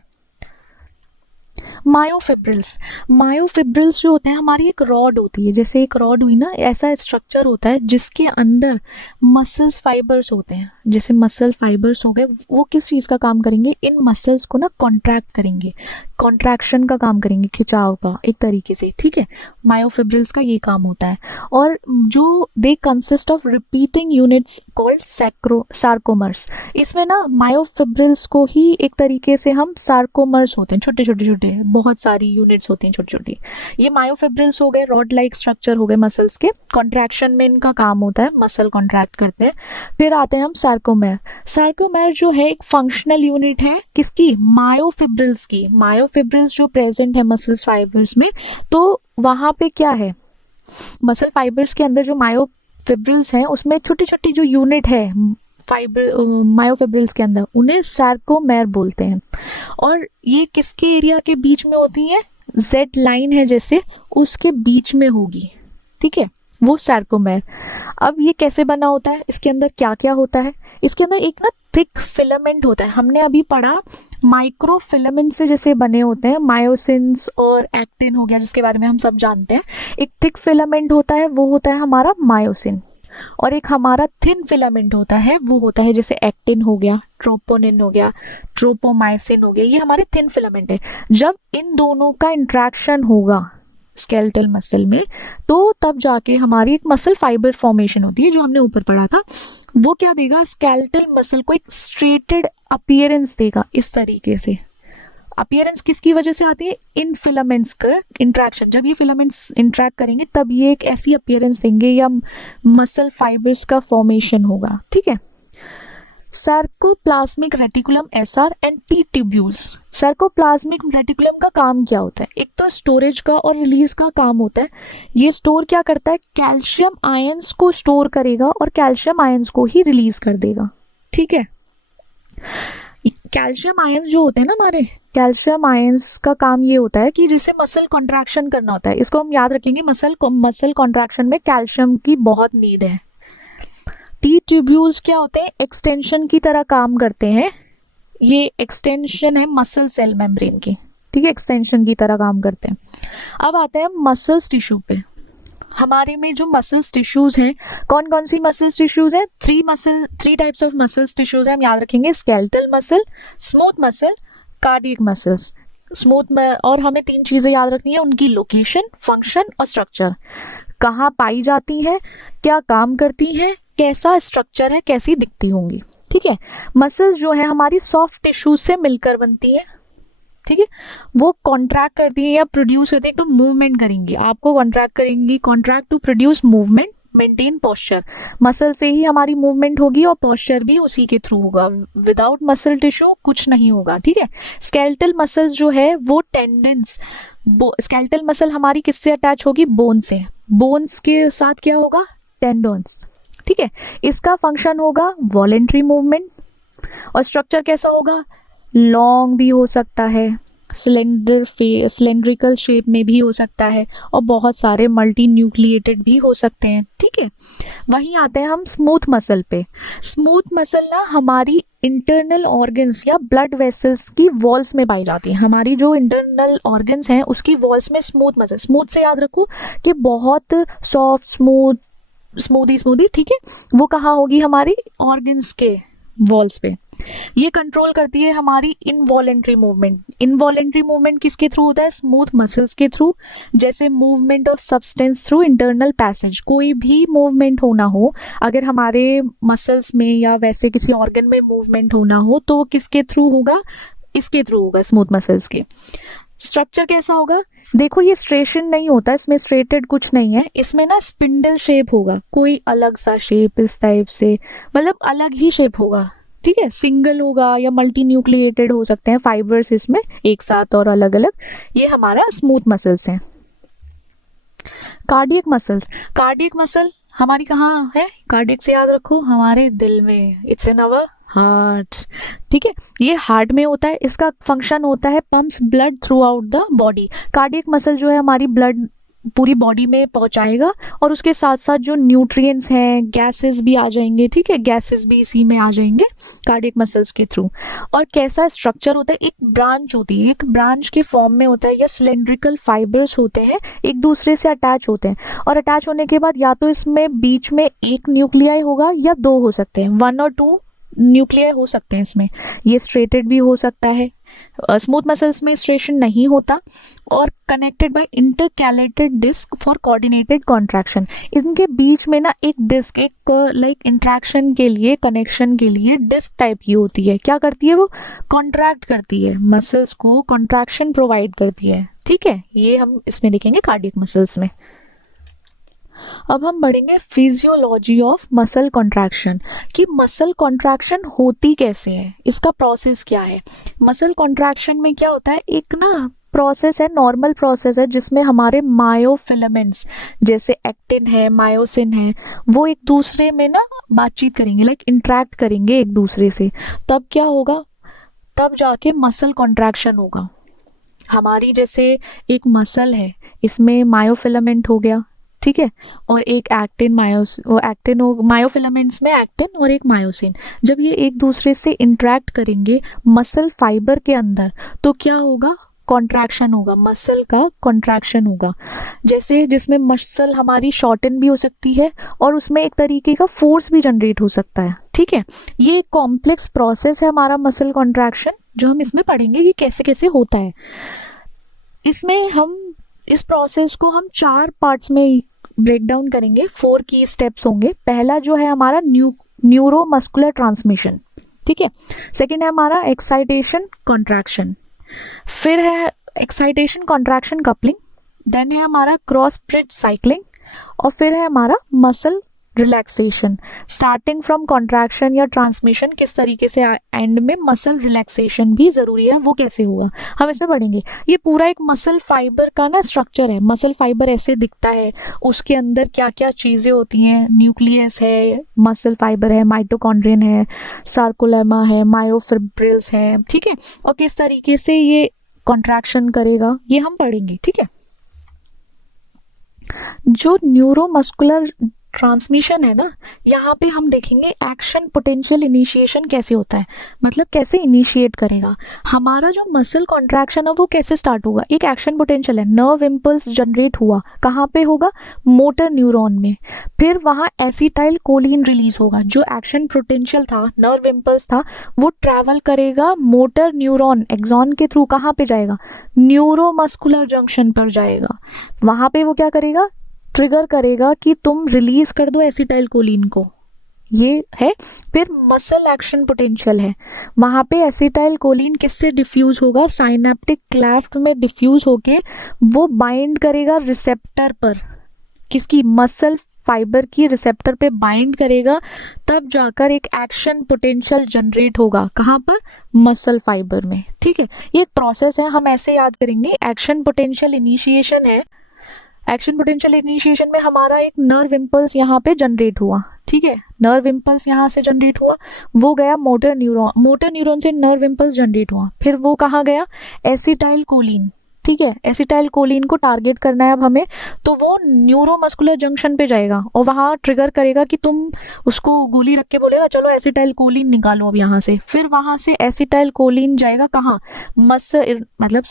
मायोफिब्रिल्स। मायोफिब्रिल्स जो होते हैं, हमारी एक रॉड होती है, जैसे एक रॉड हुई ना, ऐसा स्ट्रक्चर होता है जिसके अंदर मसल्स फाइबर्स होते हैं। जैसे मसल फाइबर्स हो गए, वो किस चीज़ का काम करेंगे, इन मसल्स को ना कॉन्ट्रैक्ट करेंगे, कॉन्ट्रैक्शन का काम करेंगे, खिंचाव का एक तरीके से। ठीक है, मायोफिब्रिल्स का ये काम होता है। और जो they consist of repeating units called sarcomeres. इसमें ना मायोफिब्रिल्स को ही एक तरीके से हम सार्कोमर्स होते हैं, छोटे छोटे छोटे बहुत सारी यूनिट्स होती हैं छोटी छोटी। ये मायोफिब्रिल्स हो गए, रॉड लाइक स्ट्रक्चर हो गए मसल्स के, कॉन्ट्रैक्शन में इनका काम होता है, मसल कॉन्ट्रैक्ट करते हैं। फिर आते हैं हम सार्कोमेर। सार्कोमेर जो है एक फंक्शनल यूनिट है, किसकी, मायोफिब्रिल्स की। मायोफिब्रिल्स जो प्रेजेंट है मसल्स फाइबर्स में, तो वहाँ पे क्या है, मसल फाइबर्स के अंदर जो मायोफिब्रिल्स हैं उसमें छोटी छोटी जो यूनिट है फाइबर मायोफिब्रिल्स के अंदर, उन्हें सार्कोमेर बोलते हैं। और ये किसके एरिया के बीच में होती है, जेड लाइन है जैसे, उसके बीच में होगी। ठीक है, वो सार्कोमेर। अब ये कैसे बना होता है, इसके अंदर क्या क्या होता है, इसके अंदर एक ना थिक फिलामेंट होता है। हमने अभी पढ़ा माइक्रो फिलामेंट से जैसे बने होते हैं, मायोसिन्स और एक्टिन हो गया जिसके बारे में हम सब जानते हैं। एक थिक फिलामेंट होता है, वो होता है हमारा मायोसिन। और एक हमारा थिन फिलामेंट होता है, वो होता है जैसे एक्टिन हो गया, ट्रोपोनिन हो गया, ट्रोपोमाइसिन हो गया, ये हमारे थिन फिलामेंट है। जब इन दोनों का इंट्रैक्शन होगा स्केलेटल मसल में, तो तब जाके हमारी एक मसल फाइबर फॉर्मेशन होती है, जो हमने ऊपर पढ़ा था। वो क्या देगा, स्केलेटल मसल को एक स्ट्रेटेड अपीयरेंस देगा। इस तरीके से अपीयरेंस किसकी वजह से आती है, इन फिलामेंट्स का इंट्रैक्शन, जब ये फिलामेंट्स इंट्रैक्ट करेंगे तब ये एक ऐसी अपीयरेंस देंगे या मसल फाइबर्स का फॉर्मेशन होगा। ठीक है, sarcoplasmic reticulum SR and T tubules. Sarcoplasmic reticulum का काम क्या होता है, एक तो स्टोरेज का और रिलीज का काम होता है। ये स्टोर क्या करता है, कैल्शियम आयंस को स्टोर करेगा और कैल्शियम आयंस को ही रिलीज कर देगा। ठीक है, कैल्शियम आयंस जो होते हैं ना हमारे, कैल्शियम आयंस का काम ये होता है कि जैसे मसल कॉन्ट्रैक्शन करना होता है, इसको हम याद रखेंगे, मसल कॉन्ट्रैक्शन में कैल्शियम की बहुत नीड है। टी ट्यूब्यूल्स क्या होते हैं, एक्सटेंशन की तरह काम करते हैं। ये एक्सटेंशन है मसल सेल मेम्ब्रेन की। ठीक है, एक्सटेंशन की तरह काम करते हैं। अब आते हैं मसल्स टिश्यू पे। हमारे में जो मसल्स टिश्यूज हैं, कौन कौन सी मसल्स टिश्यूज हैं, three types of muscles tissues हैं, हम याद रखेंगे, skeletal muscle, smooth muscle, cardiac muscles. Smooth में, और हमें 3 चीज़ें याद रखनी है, उनकी लोकेशन, फंक्शन और स्ट्रक्चर। कहाँ पाई जाती है, क्या काम करती हैं, कैसा स्ट्रक्चर है, कैसी दिखती होंगी। ठीक है। मसल्स जो है हमारी सॉफ्ट टिश्यूज से मिलकर बनती है। ठीक है। वो कॉन्ट्रैक्ट करती है या प्रोड्यूस करती है, तो मूवमेंट करेंगी, आपको कॉन्ट्रैक्ट करेंगी, contract to produce movement, maintain posture. Muscle से ही हमारी मूवमेंट होगी और पोस्चर भी उसी के थ्रू होगा। विदाउट मसल टिश्यू कुछ नहीं होगा। ठीक है। स्केलेटल मसल्स जो है वो टेंडेंस, स्केलेटल मसल हमारी किससे अटैच होगी, बोन से। बोन्स के साथ क्या होगा, टेंडोन्स। ठीक है। इसका फंक्शन होगा वॉलेंट्री मूवमेंट, और स्ट्रक्चर कैसा होगा, लॉन्ग भी हो सकता है, सिलेंड्रिकल शेप में भी हो सकता है, और बहुत सारे मल्टी न्यूक्लिएटेड भी हो सकते हैं। ठीक है। वहीं आते हैं हम स्मूथ मसल पे। स्मूथ मसल ना हमारी इंटरनल ऑर्गन्स या ब्लड वेसल्स की वॉल्स में पाई जाती है। हमारी जो इंटरनल ऑर्गन्स हैं उसकी वॉल्स में स्मूथ मसल, स्मूथ से याद रखो कि बहुत सॉफ्ट, स्मूदी। ठीक है। वो कहाँ होगी, हमारी ऑर्गन्स के वॉल्स पे। ये कंट्रोल करती है हमारी इनवॉलेंट्री मूवमेंट। इनवॉलेंट्री मूवमेंट किसके थ्रू होता है, स्मूथ मसल्स के थ्रू। जैसे movement of substance through internal passage, कोई भी मूवमेंट होना हो, अगर हमारे मसल्स में या वैसे किसी ऑर्गन में मूवमेंट होना हो तो वो किसके थ्रू होगा, इसके थ्रू होगा, स्मूथ मसल्स के। स्ट्रक्चर कैसा होगा, देखो ये स्ट्रेशन नहीं होता, इसमें स्ट्रेटेड कुछ नहीं है, इसमें ना स्पिंडल शेप होगा, कोई अलग सा शेप इस टाइप से, मतलब अलग ही शेप होगा। ठीक है। सिंगल होगा या मल्टी न्यूक्लिएटेड हो सकते हैं फाइबर्स इसमें एक साथ और अलग अलग। ये हमारा स्मूथ मसल्स हैं। कार्डियक मसल्स, कार्डियक मसल हमारी कहाँ है, कार्डियक से याद रखो हमारे दिल में, इट्स इन आवर हार्ट। ठीक है। ये हार्ट में होता है, इसका फंक्शन होता है pumps blood through out the body. Cardiac muscle जो है हमारी ब्लड पूरी बॉडी में पहुंचाएगा, और उसके साथ साथ जो न्यूट्रिएंट्स हैं, गैसेस भी आ जाएंगे। ठीक है। गैसेस भी इसी में आ जाएंगे कार्डियक मसल्स के थ्रू। और कैसा स्ट्रक्चर होता है, एक ब्रांच होती है, एक ब्रांच के फॉर्म में होता है, या सिलेंड्रिकल फाइबर्स होते हैं, एक दूसरे से अटैच होते हैं, और अटैच होने के बाद या तो इसमें बीच में एक न्यूक्लियाई होगा या 2 हो सकते हैं, 1 और 2 न्यूक्लियाई हो सकते हैं इसमें। ये स्ट्रेटेड भी हो सकता है, स्मूथ मसल्स में स्ट्रेशन नहीं होता, और connected by intercalated disc for coordinated contraction. इनके बीच में ना एक डिस्क, एक लाइक इंट्रैक्शन के लिए, कनेक्शन के लिए डिस्क टाइप की होती है। क्या करती है वो, कॉन्ट्रैक्ट करती है, मसल्स को कॉन्ट्रैक्शन प्रोवाइड करती है। ठीक है। ये हम इसमें देखेंगे कार्डियक मसल्स में। अब हम बढ़ेंगे फिजियोलॉजी ऑफ मसल कॉन्ट्रैक्शन, कि मसल कॉन्ट्रैक्शन होती कैसे है, इसका प्रोसेस क्या है। मसल कॉन्ट्रैक्शन में क्या होता है, एक ना प्रोसेस है, नॉर्मल प्रोसेस है, जिसमें हमारे मायोफिलामेंट्स जैसे एक्टिन है, मायोसिन है, वो एक दूसरे में ना बातचीत करेंगे, लाइक इंटरेक्ट करेंगे एक दूसरे से। तब क्या होगा, तब जाके मसल कॉन्ट्रैक्शन होगा। हमारी जैसे एक मसल है, इसमें मायोफिलामेंट हो गया, ठीक है, और एक एक्टिन मायोफिलामेंट्स में एक्टिन और एक मायोसिन। जब ये एक दूसरे से इंटरेक्ट करेंगे मसल फाइबर के अंदर, तो क्या होगा, कॉन्ट्रैक्शन होगा, मसल का कॉन्ट्रैक्शन होगा। जैसे जिसमें मसल हमारी शॉर्टन भी हो सकती है, और उसमें एक तरीके का फोर्स भी जनरेट हो सकता है। ठीक है। ये कॉम्प्लेक्स प्रोसेस है हमारा मसल कॉन्ट्रैक्शन, जो हम इसमें पढ़ेंगे कि कैसे कैसे होता है। इसमें हम इस प्रोसेस को हम 4 पार्ट्स में ब्रेक डाउन करेंगे। 4 की स्टेप्स होंगे। पहला जो है हमारा न्यूरोमस्कुलर ट्रांसमिशन, ठीक है। सेकंड है हमारा एक्साइटेशन कॉन्ट्रैक्शन, फिर है एक्साइटेशन कॉन्ट्रैक्शन कपलिंग, देन है हमारा क्रॉस ब्रिज साइक्लिंग, और फिर है हमारा muscle relaxation. Starting from contraction या ट्रांसमिशन, किस तरीके से एंड में मसल रिलैक्सेशन भी ज़रूरी है, वो कैसे होगा हम इसमें पढ़ेंगे। ये पूरा एक मसल फाइबर का ना स्ट्रक्चर है। मसल फाइबर ऐसे दिखता है, उसके अंदर क्या क्या चीज़ें होती हैं, न्यूक्लियस है, मसल फाइबर है, माइटोकॉन्ड्रियन है, सार्कोलेमा है, मायोफिब्रिल्स है, ठीक है, और किस तरीके से ये कॉन्ट्रैक्शन करेगा ये हम पढ़ेंगे। ठीक है। जो न्यूरोमस्कुलर ट्रांसमिशन है ना, यहाँ पे हम देखेंगे एक्शन पोटेंशियल इनिशिएशन कैसे होता है, मतलब कैसे इनिशिएट करेगा हमारा जो मसल कॉन्ट्रैक्शन है वो कैसे स्टार्ट होगा। एक एक्शन पोटेंशियल है, नर्व इम्पल्स जनरेट हुआ, कहाँ पे होगा, मोटर न्यूरॉन में, फिर वहाँ एसिटाइल कोलिन रिलीज होगा। जो एक्शन पोटेंशियल था, नर्व इम्पल्स था, वो ट्रैवल करेगा मोटर न्यूरॉन एक्सॉन के थ्रू, कहाँ पे जाएगा, न्यूरोमस्कुलर जंक्शन पर जाएगा। वहाँ पे वो क्या करेगा, ट्रिगर करेगा कि तुम रिलीज कर दो एसिटाइल कोलिन को, ये है। फिर मसल एक्शन पोटेंशियल है, वहाँ पे एसिटाइल कोलिन किससे डिफ्यूज होगा, साइनेप्टिक क्लेफ्ट में डिफ्यूज होके वो बाइंड करेगा रिसेप्टर पर, किसकी, मसल फाइबर की रिसेप्टर पे बाइंड करेगा, तब जाकर एक एक्शन पोटेंशियल जनरेट होगा, कहाँ पर, मसल फाइबर में। ठीक है, ये एक प्रोसेस है, हम ऐसे याद करेंगे। एक्शन पोटेंशियल इनिशिएशन है, एक्शन पोटेंशियल इनिशिएशन में हमारा एक नर्व इम्पल्स यहाँ पे जनरेट हुआ, ठीक है, नर्व इम्पल्स यहाँ से जनरेट हुआ, वो गया मोटर न्यूरॉन, मोटर न्यूरॉन से नर्व इम्पल्स जनरेट हुआ, फिर वो कहाँ गया, एसिटाइल कोलिन, ठीक है, एसिटाइल कोलिन को टारगेट करना है अब हमें, तो वो न्यूरोमस्कुलर जंक्शन पे जाएगा और वहाँ ट्रिगर करेगा कि तुम उसको गोली रख के बोलेगा चलो एसिटाइल कोलिन निकालो अब यहाँ से। फिर वहाँ से एसिटाइल कोलिन जाएगा कहाँ, मसल, मतलब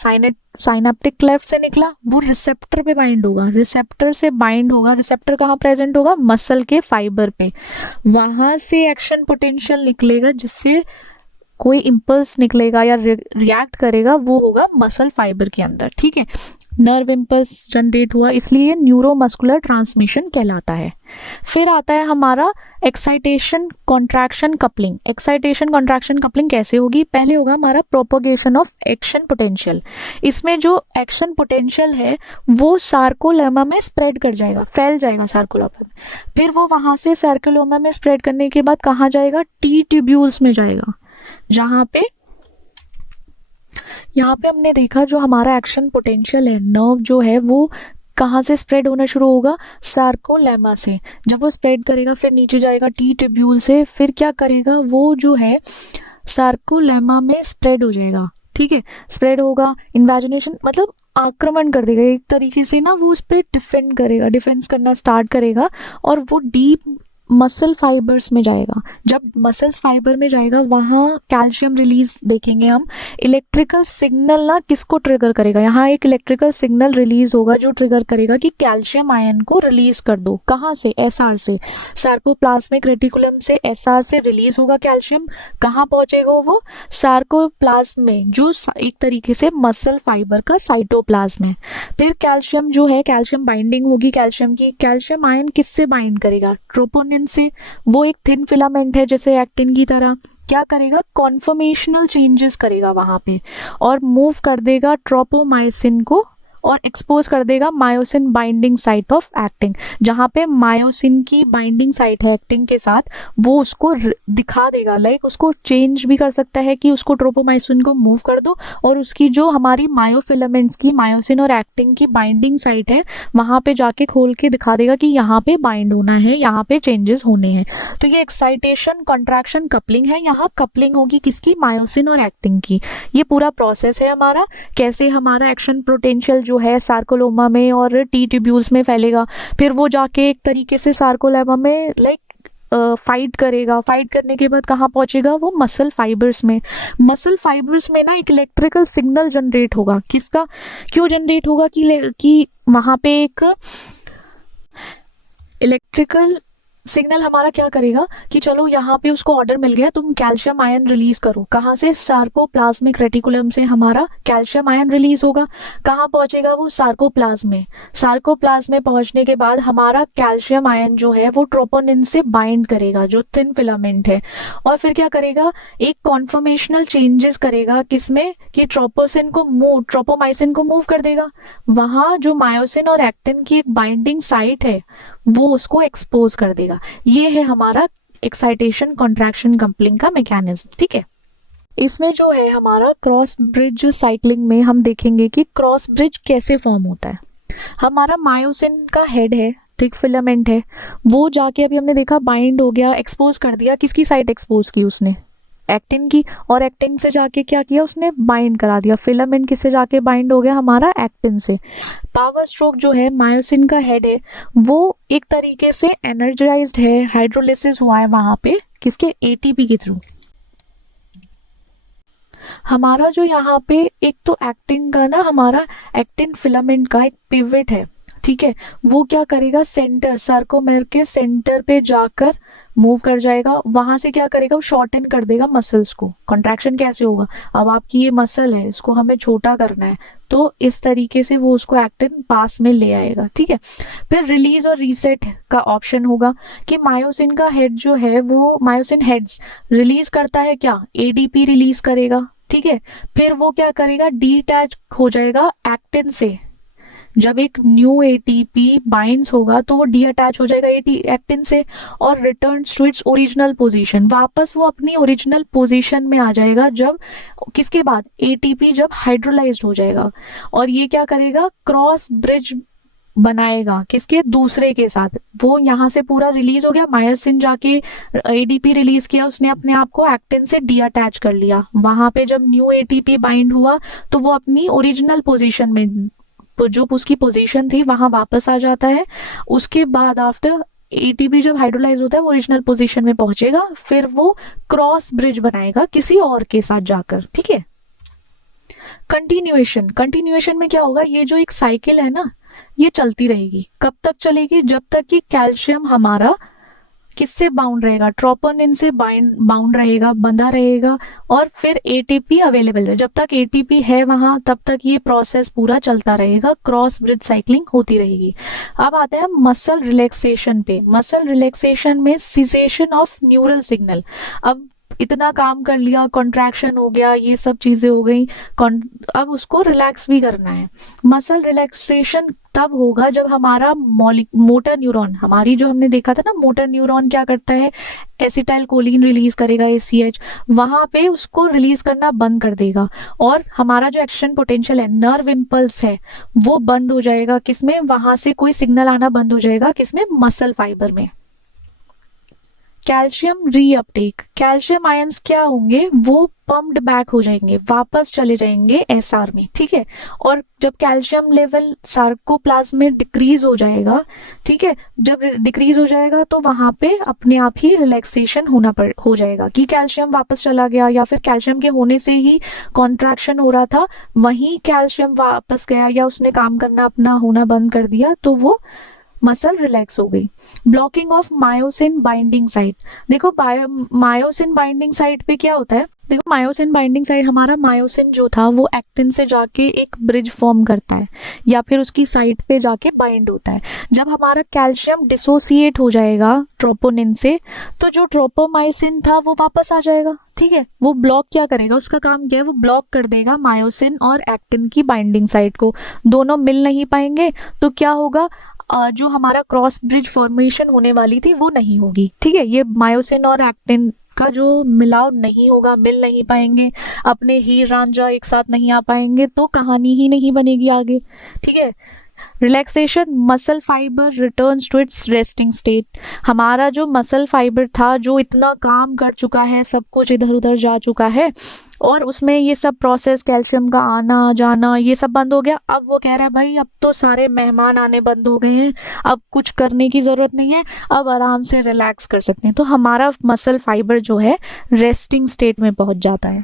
साइनेप्टिक क्लेफ्ट से निकला, वो रिसेप्टर पे बाइंड होगा, रिसेप्टर से बाइंड होगा, रिसेप्टर कहाँ प्रेजेंट होगा, मसल के फाइबर पे, वहाँ से एक्शन पोटेंशियल निकलेगा, जिससे कोई इम्पल्स निकलेगा या रिएक्ट करेगा, वो होगा मसल फाइबर के अंदर। ठीक है, नर्व इम्पल्स जनरेट हुआ, इसलिए न्यूरोमस्कुलर ट्रांसमिशन कहलाता है। फिर आता है हमारा excitation contraction coupling. Excitation contraction coupling कैसे होगी, पहले होगा हमारा प्रोपोगेशन ऑफ एक्शन पोटेंशियल। इसमें जो एक्शन पोटेंशियल है वो सार्कोलेमा में स्प्रेड कर जाएगा, फैल जाएगा सार्कोलेमा में, फिर वो वहाँ से सार्कोलेमा में स्प्रेड करने के बाद कहाँ जाएगा, टी ट्यूब्यूल्स में जाएगा, जहाँ पे यहाँ पे हमने देखा जो हमारा एक्शन पोटेंशियल है, नर्व जो है वो कहाँ से स्प्रेड होना शुरू होगा, सार्कोलेमा से। जब वो स्प्रेड करेगा फिर नीचे जाएगा टी ट्यूब्यूल से, फिर क्या करेगा, वो जो है सार्कोलेमा में स्प्रेड हो जाएगा। ठीक है, स्प्रेड होगा, इन्वेजिनेशन मतलब आक्रमण कर देगा एक तरीके से ना, वो उस पर डिफेंड करेगा, डिफेंस करना स्टार्ट करेगा और वो डीप मसल फाइबर्स में जाएगा। जब मसल्स फाइबर में जाएगा वहाँ कैल्शियम रिलीज देखेंगे हम। इलेक्ट्रिकल सिग्नल ना किसको ट्रिगर करेगा, यहाँ एक इलेक्ट्रिकल सिग्नल रिलीज होगा जो ट्रिगर करेगा कि कैल्शियम आयन को रिलीज कर दो, कहाँ से, एसआर से, सार्कोप्लाज्मिक रेटिकुलम से एसआर से रिलीज होगा कैल्शियम, कहाँ पहुँचेगा वो, सार्कोप्लाज्म में, जो एक तरीके से मसल फाइबर का साइटोप्लाज्म है। फिर कैल्शियम जो है, कैल्शियम बाइंडिंग होगी कैल्शियम की, कैल्शियम आयन किससे बाइंड करेगा, ट्रोपोनिन से, वो एक थिन फिलामेंट है जैसे एक्टिन की तरह, क्या करेगा, कॉन्फर्मेशनल चेंजेस करेगा वहां पे और मूव कर देगा ट्रोपोमाइसिन को और एक्सपोज कर देगा myosin binding site of actin. जहाँ पे मायोसिन की बाइंडिंग साइट है एक्टिन के साथ, वो उसको दिखा देगा, लाइक उसको चेंज भी कर सकता है कि उसको ट्रोपोमाइसिन को मूव कर दो और उसकी जो हमारी मायोफिलामेंट्स की मायोसिन और एक्टिन की बाइंडिंग साइट है वहाँ पे जाके खोल के दिखा देगा कि यहाँ पे बाइंड होना है, यहाँ पे चेंजेस होने हैं। तो ये एक्साइटेशन कॉन्ट्रैक्शन कपलिंग है, यहाँ कपलिंग होगी किसकी, मायोसिन और एक्टिन की। ये पूरा प्रोसेस है हमारा, कैसे हमारा एक्शन पोटेंशियल जो है सार्कोलोमा में और टी ट्यूब्यूल्स में फैलेगा, फिर वो जाके एक तरीके से सार्कोलेमा में लाइक फाइट करेगा, फाइट करने के बाद कहाँ पहुंचेगा, वो मसल फाइबर्स में। मसल फाइबर्स में ना एक इलेक्ट्रिकल सिग्नल जनरेट होगा, किसका, क्यों जनरेट होगा कि वहाँ पे एक इलेक्ट्रिकल सिग्नल हमारा क्या करेगा कि चलो यहाँ पे उसको ऑर्डर मिल गया, तुम कैल्शियम आयन रिलीज करो, कहाँ से, सार्कोप्लाज्मिक रेटिकुलम से हमारा कैल्शियम आयन रिलीज होगा, कहाँ पहुँचेगा वो, सार्कोप्लाज्म में। सार्कोप्लाज्म में पहुँचने के बाद हमारा कैल्शियम आयन जो है वो ट्रोपोनिन से बाइंड करेगा, जो थिन फिलामेंट है, और फिर क्या करेगा, एक कॉन्फर्मेशनल चेंजेस करेगा किसमें, कि ट्रोपोमाइसिन को मूव कर देगा, वहाँ जो मायोसिन और एक्टिन की एक बाइंडिंग साइट है वो उसको एक्सपोज कर देगा। ये है हमारा एक्साइटेशन कॉन्ट्रैक्शन कपलिंग का मैकेनिज्म। ठीक है, इसमें जो है हमारा क्रॉस ब्रिज साइक्लिंग में हम देखेंगे कि क्रॉस ब्रिज कैसे फॉर्म होता है। हमारा मायोसिन का हेड है, थिक फिलामेंट है, वो जाके अभी हमने देखा बाइंड हो गया, एक्सपोज कर दिया, किसकी साइट एक्सपोज की उसने, एक्टिन की, और एक्टिन से जाके क्या किया उसने, बाइंड करा दिया। फिलामेंट किससे जाके बाइंड हो गया, हमारा एक्टिन से। पावर स्ट्रोक जो है, मायोसिन का हेड है वो एक तरीके से एनर्जाइज्ड है, हाइड्रोलिसिस हुआ है वहां पे, किसके, एटीपी के थ्रू। हमारा जो यहाँ पे एक तो एक्टिन का ना, हमारा एक्टिन फिलामेंट का एक पिवट है, ठीक है, वो क्या करेगा, सेंटर, सार्कोमेर के सेंटर पे जाकर मूव कर जाएगा, वहां से क्या करेगा, वो शॉर्टन कर देगा मसल्स को। कॉन्ट्रैक्शन कैसे होगा, अब आपकी ये मसल है, इसको हमें छोटा करना है, तो इस तरीके से वो उसको एक्टिन पास में ले आएगा, ठीक है। फिर रिलीज और रीसेट का ऑप्शन होगा कि मायोसिन का हेड जो है वो, मायोसिन हेड्स रिलीज करता है क्या, एडीपी रिलीज करेगा, ठीक है। फिर वो क्या करेगा, डीअटैच हो जाएगा एक्टिन से। जब एक न्यू एटीपी बाइंड्स होगा तो वो डीअटैच हो जाएगा एक्टिन से और returns to its original position, वापस वो अपनी ओरिजिनल पोजीशन में आ जाएगा। जब, किसके बाद, एटीपी जब हाइड्रोलाइज्ड हो जाएगा, और ये क्या करेगा, क्रॉस ब्रिज बनाएगा, किसके, दूसरे के साथ। वो यहाँ से पूरा रिलीज हो गया, मायोसिन जाके एडीपी रिलीज किया उसने अपने आप को, एक्टिन से डीअटैच कर लिया। वहां पे जब न्यू एटीपी बाइंड हुआ तो वो अपनी ओरिजिनल पोजीशन में, जो उसकी पोजीशन थी वहां वापस आ जाता है। उसके बाद आफ्टर एटीपी जब हाइड्रोलाइज होता है वो ओरिजिनल पोजीशन में पहुंचेगा, फिर वो क्रॉस ब्रिज बनाएगा किसी और के साथ जाकर, ठीक है। कंटिन्यूएशन, कंटिन्यूएशन में क्या होगा, ये जो एक साइकिल है ना, ये चलती रहेगी। कब तक चलेगी, जब तक कि कैल्शियम हमारा किससे बाउंड रहेगा, ट्रोपोनिन से बाउंड रहेगा, बंधा रहेगा, और फिर एटीपी अवेलेबल है। जब तक एटीपी है वहां तब तक ये प्रोसेस पूरा चलता रहेगा, क्रॉस ब्रिज साइक्लिंग होती रहेगी। अब आते हैं मसल रिलैक्सेशन पे। मसल रिलैक्सेशन में सीसेशन ऑफ न्यूरल सिग्नल। अब इतना काम कर लिया, कॉन्ट्रैक्शन हो गया, ये सब चीजें हो गई, अब उसको रिलैक्स भी करना है। मसल रिलैक्सेशन तब होगा जब हमारा मोटर न्यूरॉन, हमारी जो हमने देखा था ना, मोटर न्यूरॉन क्या करता है, एसिटाइल कोलिन रिलीज करेगा, एसीएच, वहां पे उसको रिलीज करना बंद कर देगा, और हमारा जो एक्शन पोटेंशियल है, नर्व इम्पल्स है, वो बंद हो जाएगा। किसमें, वहां से कोई सिग्नल आना बंद हो जाएगा, किसमें, मसल फाइबर में। कैल्शियम रीअपटेक, कैल्शियम आयंस क्या होंगे, वो पम्प्ड बैक हो जाएंगे, वापस चले जाएंगे एसआर में, ठीक है। और जब कैल्शियम लेवल सार्कोप्लाज्म में डिक्रीज हो जाएगा, ठीक है, जब डिक्रीज हो जाएगा तो वहां पे अपने आप ही रिलैक्सेशन हो जाएगा कि कैल्शियम वापस चला गया, या फिर कैल्शियम के होने से ही कॉन्ट्रैक्शन हो रहा था, वहीं कैल्शियम वापस गया, या उसने काम करना अपना होना बंद कर दिया, तो वो मसल रिलैक्स हो गई। Blocking of myosin binding site. देखो मायोसिन बाइंडिंग साइट पे क्या होता है, देखो मायोसिन बाइंडिंग साइट, हमारा मायोसिन जो था वो एक्टिन से जाके एक ब्रिज फॉर्म करता है, या फिर उसकी साइट पे जाके बाइंड होता है। जब हमारा कैल्शियम डिसोसिएट हो जाएगा ट्रोपोनिन से, तो जो ट्रोपोमाइसिन था वो वापस आ जाएगा, ठीक है। वो ब्लॉक क्या करेगा, उसका काम क्या है, वो ब्लॉक कर देगा मायोसिन और एक्टिन की बाइंडिंग साइट को, दोनों मिल नहीं पाएंगे, तो क्या होगा, जो हमारा क्रॉस ब्रिज फॉर्मेशन होने वाली थी वो नहीं होगी, ठीक है। ये मायोसिन और एक्टिन का जो मिलाव नहीं होगा, मिल नहीं पाएंगे, अपने हीर रांझा एक साथ नहीं आ पाएंगे, तो कहानी ही नहीं बनेगी आगे, ठीक है। Relaxation, muscle fibre returns to its resting state. हमारा जो मसल फाइबर था, जो इतना काम कर चुका है, सब कुछ इधर उधर जा चुका है, और उसमें ये सब प्रोसेस, कैल्शियम का आना जाना, ये सब बंद हो गया। अब वो कह रहा है भाई अब तो सारे मेहमान आने बंद हो गए हैं, अब कुछ करने की ज़रूरत नहीं है, अब आराम से रिलैक्स कर सकते हैं। तो हमारा मसल फाइबर जो है रेस्टिंग स्टेट में पहुंच जाता है।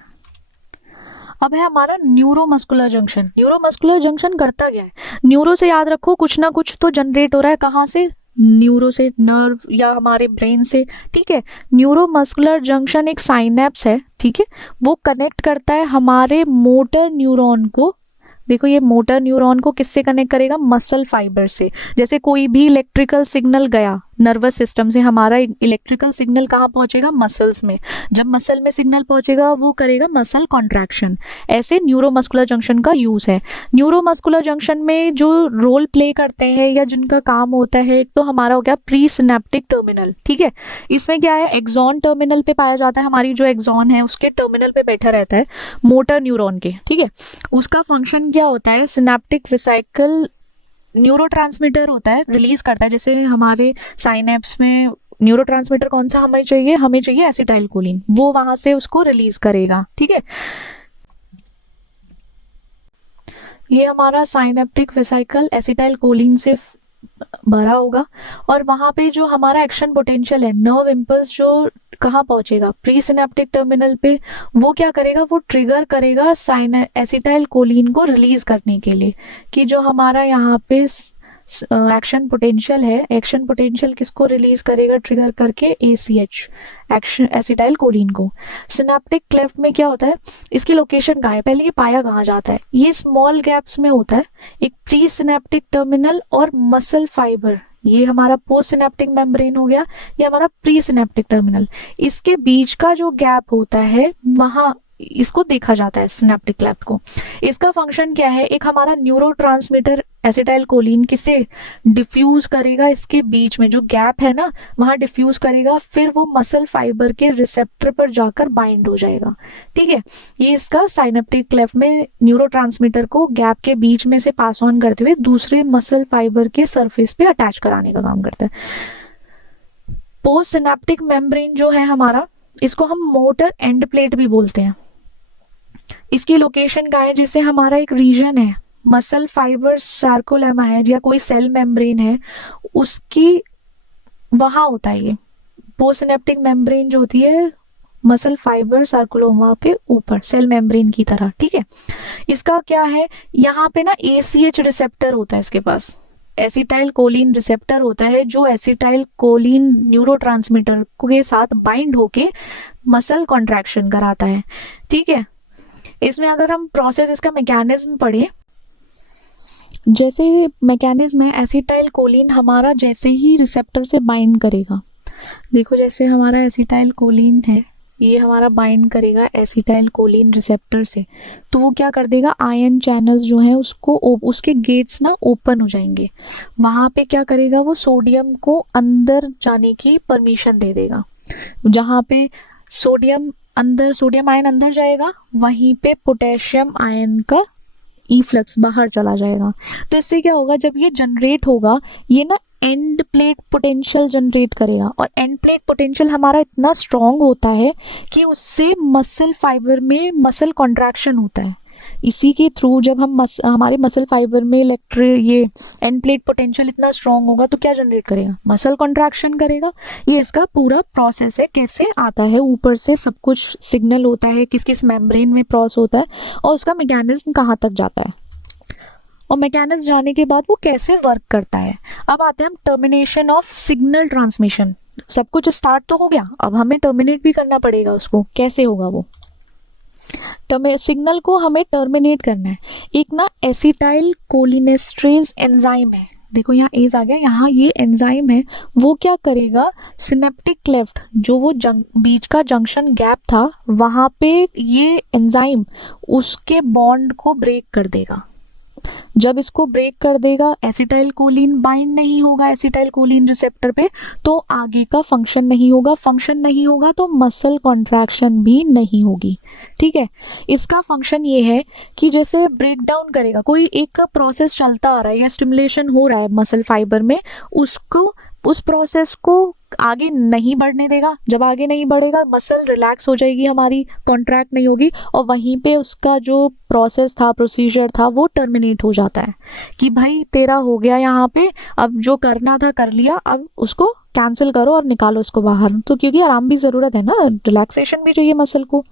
अब है हमारा न्यूरोमस्कुलर जंक्शन। न्यूरोमस्कुलर जंक्शन करता क्या है, न्यूरो से याद रखो, कुछ ना कुछ तो जनरेट हो रहा है, कहाँ से, न्यूरो से, नर्व या हमारे ब्रेन से, ठीक है। न्यूरोमस्कुलर जंक्शन एक साइनेप्स है, ठीक है, वो कनेक्ट करता है हमारे मोटर न्यूरॉन को। देखो ये मोटर न्यूरॉन को किससे कनेक्ट करेगा, मसल फाइबर से। जैसे कोई भी इलेक्ट्रिकल सिग्नल गया नर्वस सिस्टम से, हमारा इलेक्ट्रिकल सिग्नल कहाँ पहुंचेगा, मसल्स में। जब मसल में सिग्नल पहुंचेगा वो करेगा मसल कॉन्ट्रैक्शन। ऐसे न्यूरोमस्कुलर जंक्शन का यूज है। न्यूरोमस्कुलर जंक्शन में जो रोल प्ले करते हैं या जिनका काम होता है, एक तो हमारा हो गया प्री सिनेप्टिक टर्मिनल, ठीक है। इसमें क्या है, एक्सॉन टर्मिनल पे पाया जाता है, हमारी जो एक्सॉन है उसके टर्मिनल पे बैठा रहता है मोटर न्यूरॉन के, ठीक है। उसका फंक्शन क्या होता है, सिनेप्टिक वेसिकल न्यूरोट्रांसमीटर होता है, रिलीज करता है, जैसे हमारे साइनेप्स में न्यूरोट्रांसमीटर कौन सा हमें चाहिए? हमें चाहिए एसिटाइलकोलिन, वो वहां से उसको रिलीज करेगा। ठीक है, ये हमारा साइनेप्टिक वेसिकल एसिटाइलकोलिन से भरा होगा और वहां पे जो हमारा एक्शन पोटेंशियल है, नर्व इम्पल्स जो कहाँ पहुंचेगा? प्री सिनेप्टिक टर्मिनल पे। वो क्या करेगा? वो ट्रिगर करेगा एसिटाइलकोलिन को रिलीज करने के लिए, कि जो हमारा यहाँ पे एक्शन पोटेंशियल है, एक्शन पोटेंशियल किसको रिलीज करेगा ट्रिगर करके? ACH, एक्शन एसिटाइलकोलिन को। सिनेप्टिक क्लेफ्ट में क्या होता है? इसकी लोकेशन कहाँ है? पहले ये पाया कहाँ जाता है? ये स्मॉल गैप्स में होता है, एक प्री सिनेप्टिक टर्मिनल और मसल फाइबर। ये हमारा पोस्ट सिनेप्टिक मेम्ब्रेन हो गया, ये हमारा प्री सिनेप्टिक टर्मिनल। इसके बीच का जो गैप होता है वहां इसको देखा जाता है सिनेप्टिक क्लेफ्ट को। इसका फंक्शन क्या है? एक हमारा न्यूरोट्रांसमीटर एसिटाइलकोलिन किसे डिफ्यूज करेगा? इसके बीच में जो गैप है ना, वहां डिफ्यूज करेगा, फिर वो मसल फाइबर के रिसेप्टर पर जाकर बाइंड हो जाएगा। ठीक है, ये इसका साइनेप्टिक क्लेफ्ट में न्यूरोट्रांसमीटर को गैप के बीच में से पास ऑन करते हुए दूसरे मसल फाइबर के सरफेस पे अटैच कराने का काम करता है। पोस्ट सिनेप्टिक मेम्ब्रेन जो है हमारा, इसको हम मोटर एंड प्लेट भी बोलते हैं। इसकी लोकेशन क्या है? जैसे हमारा एक रीजन है, मसल फाइबर सार्कोलेमा है या कोई सेल मेम्ब्रेन है, उसकी वहां होता है ये पोस्ट सिनेप्टिक मेम्ब्रेन जो होती है मसल फाइबर सार्कोलोमा पे ऊपर सेल मेम्ब्रेन की तरह। ठीक है, इसका क्या है? यहाँ पे ना ACH रिसेप्टर होता है इसके पास, एसिटाइलकोलिन रिसेप्टर होता है, जो एसिटाइलकोलिन न्यूरोट्रांसमीटर के साथ बाइंड होके मसल कॉन्ट्रैक्शन कराता है। ठीक है, इसमें अगर हम प्रोसेस, इसका मैकेनिज्म पढ़े, जैसे मैकेनिज्म है, एसिटाइलकोलिन हमारा जैसे ही रिसेप्टर से बाइंड करेगा, देखो जैसे हमारा एसिटाइलकोलिन है, ये हमारा बाइंड करेगा एसिटाइलकोलिन रिसेप्टर से, तो वो क्या कर देगा? आयन चैनल्स जो हैं उसको उसके गेट्स ना ओपन हो जाएंगे। वहाँ पे क्या करेगा? वो सोडियम को अंदर जाने की परमिशन दे देगा। जहाँ पे सोडियम आयन अंदर जाएगा, वहीं पे पोटेशियम आयन का इफ्लक्स बाहर चला जाएगा। तो इससे क्या होगा? जब ये जनरेट होगा, ये ना एंड प्लेट पोटेंशियल जनरेट करेगा, और एंड प्लेट पोटेंशियल हमारा इतना स्ट्रॉन्ग होता है कि उससे मसल फाइबर में मसल कॉन्ट्रैक्शन होता है। इसी के थ्रू जब हम हमारे मसल फाइबर में ये एंड प्लेट पोटेंशियल इतना स्ट्रॉन्ग होगा तो क्या जनरेट करेगा? मसल कॉन्ट्रैक्शन करेगा। ये इसका पूरा प्रोसेस है, कैसे आता है ऊपर से सब कुछ सिग्नल होता है, किस किस मेम्ब्रेन में क्रॉस होता है, और उसका मैकेनिज्म कहाँ तक जाता है, और मैकेनिज्म जाने के बाद वो कैसे वर्क करता है। अब आते हैं हम टर्मिनेशन ऑफ सिग्नल ट्रांसमिशन। सब कुछ स्टार्ट तो हो गया, अब हमें टर्मिनेट भी करना पड़ेगा उसको। कैसे होगा वो? सिग्नल को हमें टर्मिनेट करना है। एक ना एसिटाइलकोलिनेस्ट्रेज एंजाइम है, देखो यहाँ एज आ गया, यहाँ ये एंजाइम है, वो क्या करेगा? सिनेप्टिक क्लेफ्ट जो वो बीच का जंक्शन गैप था, वहाँ पे ये एंजाइम उसके बॉन्ड को ब्रेक कर देगा। जब इसको ब्रेक कर देगा, एसिटाइलकोलिन बाइंड नहीं होगा एसिटाइलकोलिन रिसेप्टर पे, तो आगे का फंक्शन नहीं होगा। फंक्शन नहीं होगा तो मसल कॉन्ट्रैक्शन भी नहीं होगी। ठीक है, इसका फंक्शन ये है कि जैसे ब्रेक डाउन करेगा, कोई एक प्रोसेस चलता आ रहा है या स्टिमुलेशन हो रहा है मसल फाइबर में, उसको उस प्रोसेस को आगे नहीं बढ़ने देगा। जब आगे नहीं बढ़ेगा, मसल रिलैक्स हो जाएगी हमारी, कॉन्ट्रैक्ट नहीं होगी, और वहीं पे उसका जो प्रोसेस था, प्रोसीजर था, वो टर्मिनेट हो जाता है कि भाई तेरा हो गया यहाँ पे, अब जो करना था कर लिया, अब उसको कैंसिल करो और निकालो उसको बाहर। तो क्योंकि आराम भी ज़रूरत है ना, रिलैक्सेशन भी चाहिए मसल को।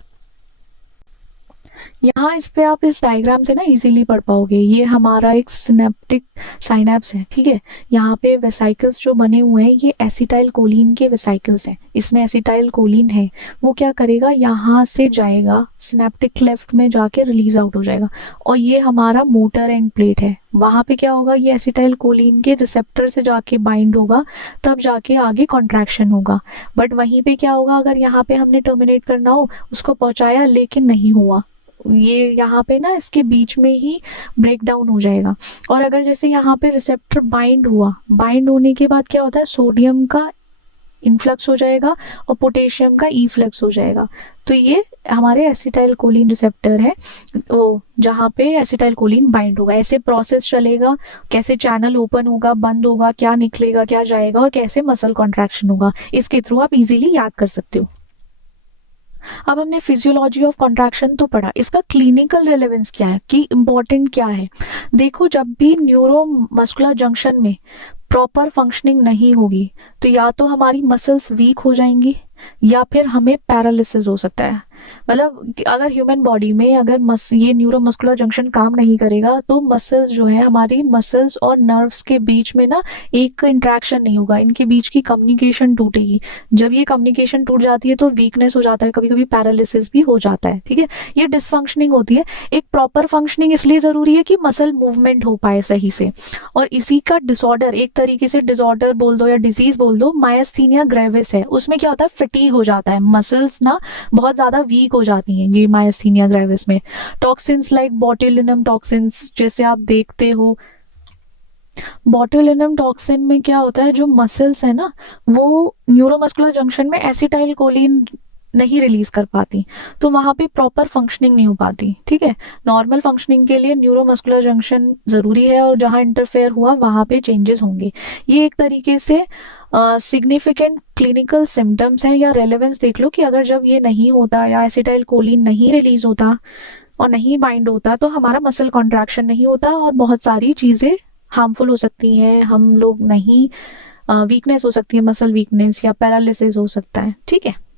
यहाँ इस पे आप इस डायग्राम से ना इजीली पढ़ पाओगे। ये हमारा एक सिनेप्टिक साइनेप्स है। ठीक है, यहाँ पे वेसाइकल्स जो बने हुए हैं, ये एसिटाइलकोलिन के वेसाइकल्स हैं, इसमें एसिटाइलकोलिन है। वो क्या करेगा? यहाँ से जाएगा सिनेप्टिक क्लेफ्ट में, जाके रिलीज आउट हो जाएगा, और ये हमारा मोटर एंड प्लेट है। वहाँ पे क्या होगा? ये एसिटाइलकोलिन के रिसेप्टर से जाके बाइंड होगा, तब जाके आगे कॉन्ट्रैक्शन होगा। बट वहीं पे क्या होगा? अगर यहाँ पे हमने टर्मिनेट करना हो, उसको पहुँचाया लेकिन नहीं हुआ, ये यहाँ पे ना इसके बीच में ही ब्रेक डाउन हो जाएगा। और अगर जैसे यहाँ पे रिसेप्टर बाइंड हुआ, बाइंड होने के बाद क्या होता है? सोडियम का इनफ्लक्स हो जाएगा और पोटेशियम का इफ्लक्स हो जाएगा। तो ये हमारे एसिटाइल कोलिन रिसेप्टर है, वो जहाँ पे एसिटाइल कोलिन बाइंड होगा। ऐसे प्रोसेस चलेगा, कैसे चैनल ओपन होगा, बंद होगा, क्या निकलेगा, क्या जाएगा, और कैसे मसल कॉन्ट्रैक्शन होगा, इसके थ्रू आप इजीली याद कर सकते हो। अब हमने फिजियोलॉजी ऑफ कॉन्ट्रैक्शन तो पढ़ा, इसका क्लिनिकल रेलेवेंस क्या है कि इम्पोर्टेंट क्या है। देखो, जब भी न्यूरो मस्कुलर जंक्शन में प्रॉपर फंक्शनिंग नहीं होगी तो या तो हमारी मसल्स वीक हो जाएंगी या फिर हमें पैरालिसिस हो सकता है। मतलब अगर ह्यूमन बॉडी में अगर ये न्यूरोमस्कुलर जंक्शन काम नहीं करेगा तो मसल्स जो है, हमारी मसल्स और नर्व्स के बीच में ना एक इंटरेक्शन नहीं होगा, इनके बीच की कम्युनिकेशन टूटेगी। जब ये कम्युनिकेशन टूट जाती है तो वीकनेस हो जाता है, कभी कभी पैरालिसिस भी हो जाता है। ठीक है, ये डिसफंक्शनिंग होती है। एक प्रॉपर फंक्शनिंग इसलिए जरूरी है कि मसल मूवमेंट हो पाए सही से। और इसी का डिसऑर्डर, एक तरीके से डिसऑर्डर बोल दो या डिजीज बोल दो, मायस्थीनिया ग्रेविस है। उसमें क्या होता है, फटीग हो जाता है, मसल्स ना बहुत ज्यादा वीक हो जाती हैं ये मायस्थीनिया ग्रेविस में। टॉक्सिन्स लाइक बॉट्यूलिनम टॉक्सिन्स जैसे आप देखते हो, बॉट्यूलिनम टॉक्सिन में क्या होता है, जो मसल्स है ना वो न्यूरोमस्कुलर जंक्शन में एसिटाइल कोलिन नहीं रिलीज कर पाती, तो वहां पे प्रॉपर फंक्शनिंग नहीं हो पाती। ठीक है, नॉर्मल फंक्शनिंग के लिए न्यूरोमस्कुलर जंक्शन जरूरी है, और जहां इंटरफेयर हुआ वहां पे चेंजेस होंगे। ये एक तरीके से सिग्निफिकेंट क्लिनिकल सिम्टम्स हैं या रेलेवेंस देख लो कि अगर जब ये नहीं होता या एसिटाइल कोलिन नहीं रिलीज होता और नहीं बाइंड होता तो हमारा मसल कॉन्ट्रैक्शन नहीं होता और बहुत सारी चीज़ें हार्मफुल हो सकती हैं, हम लोग नहीं, वीकनेस हो सकती है, मसल वीकनेस या पैरालिसिस हो सकता है। ठीक है।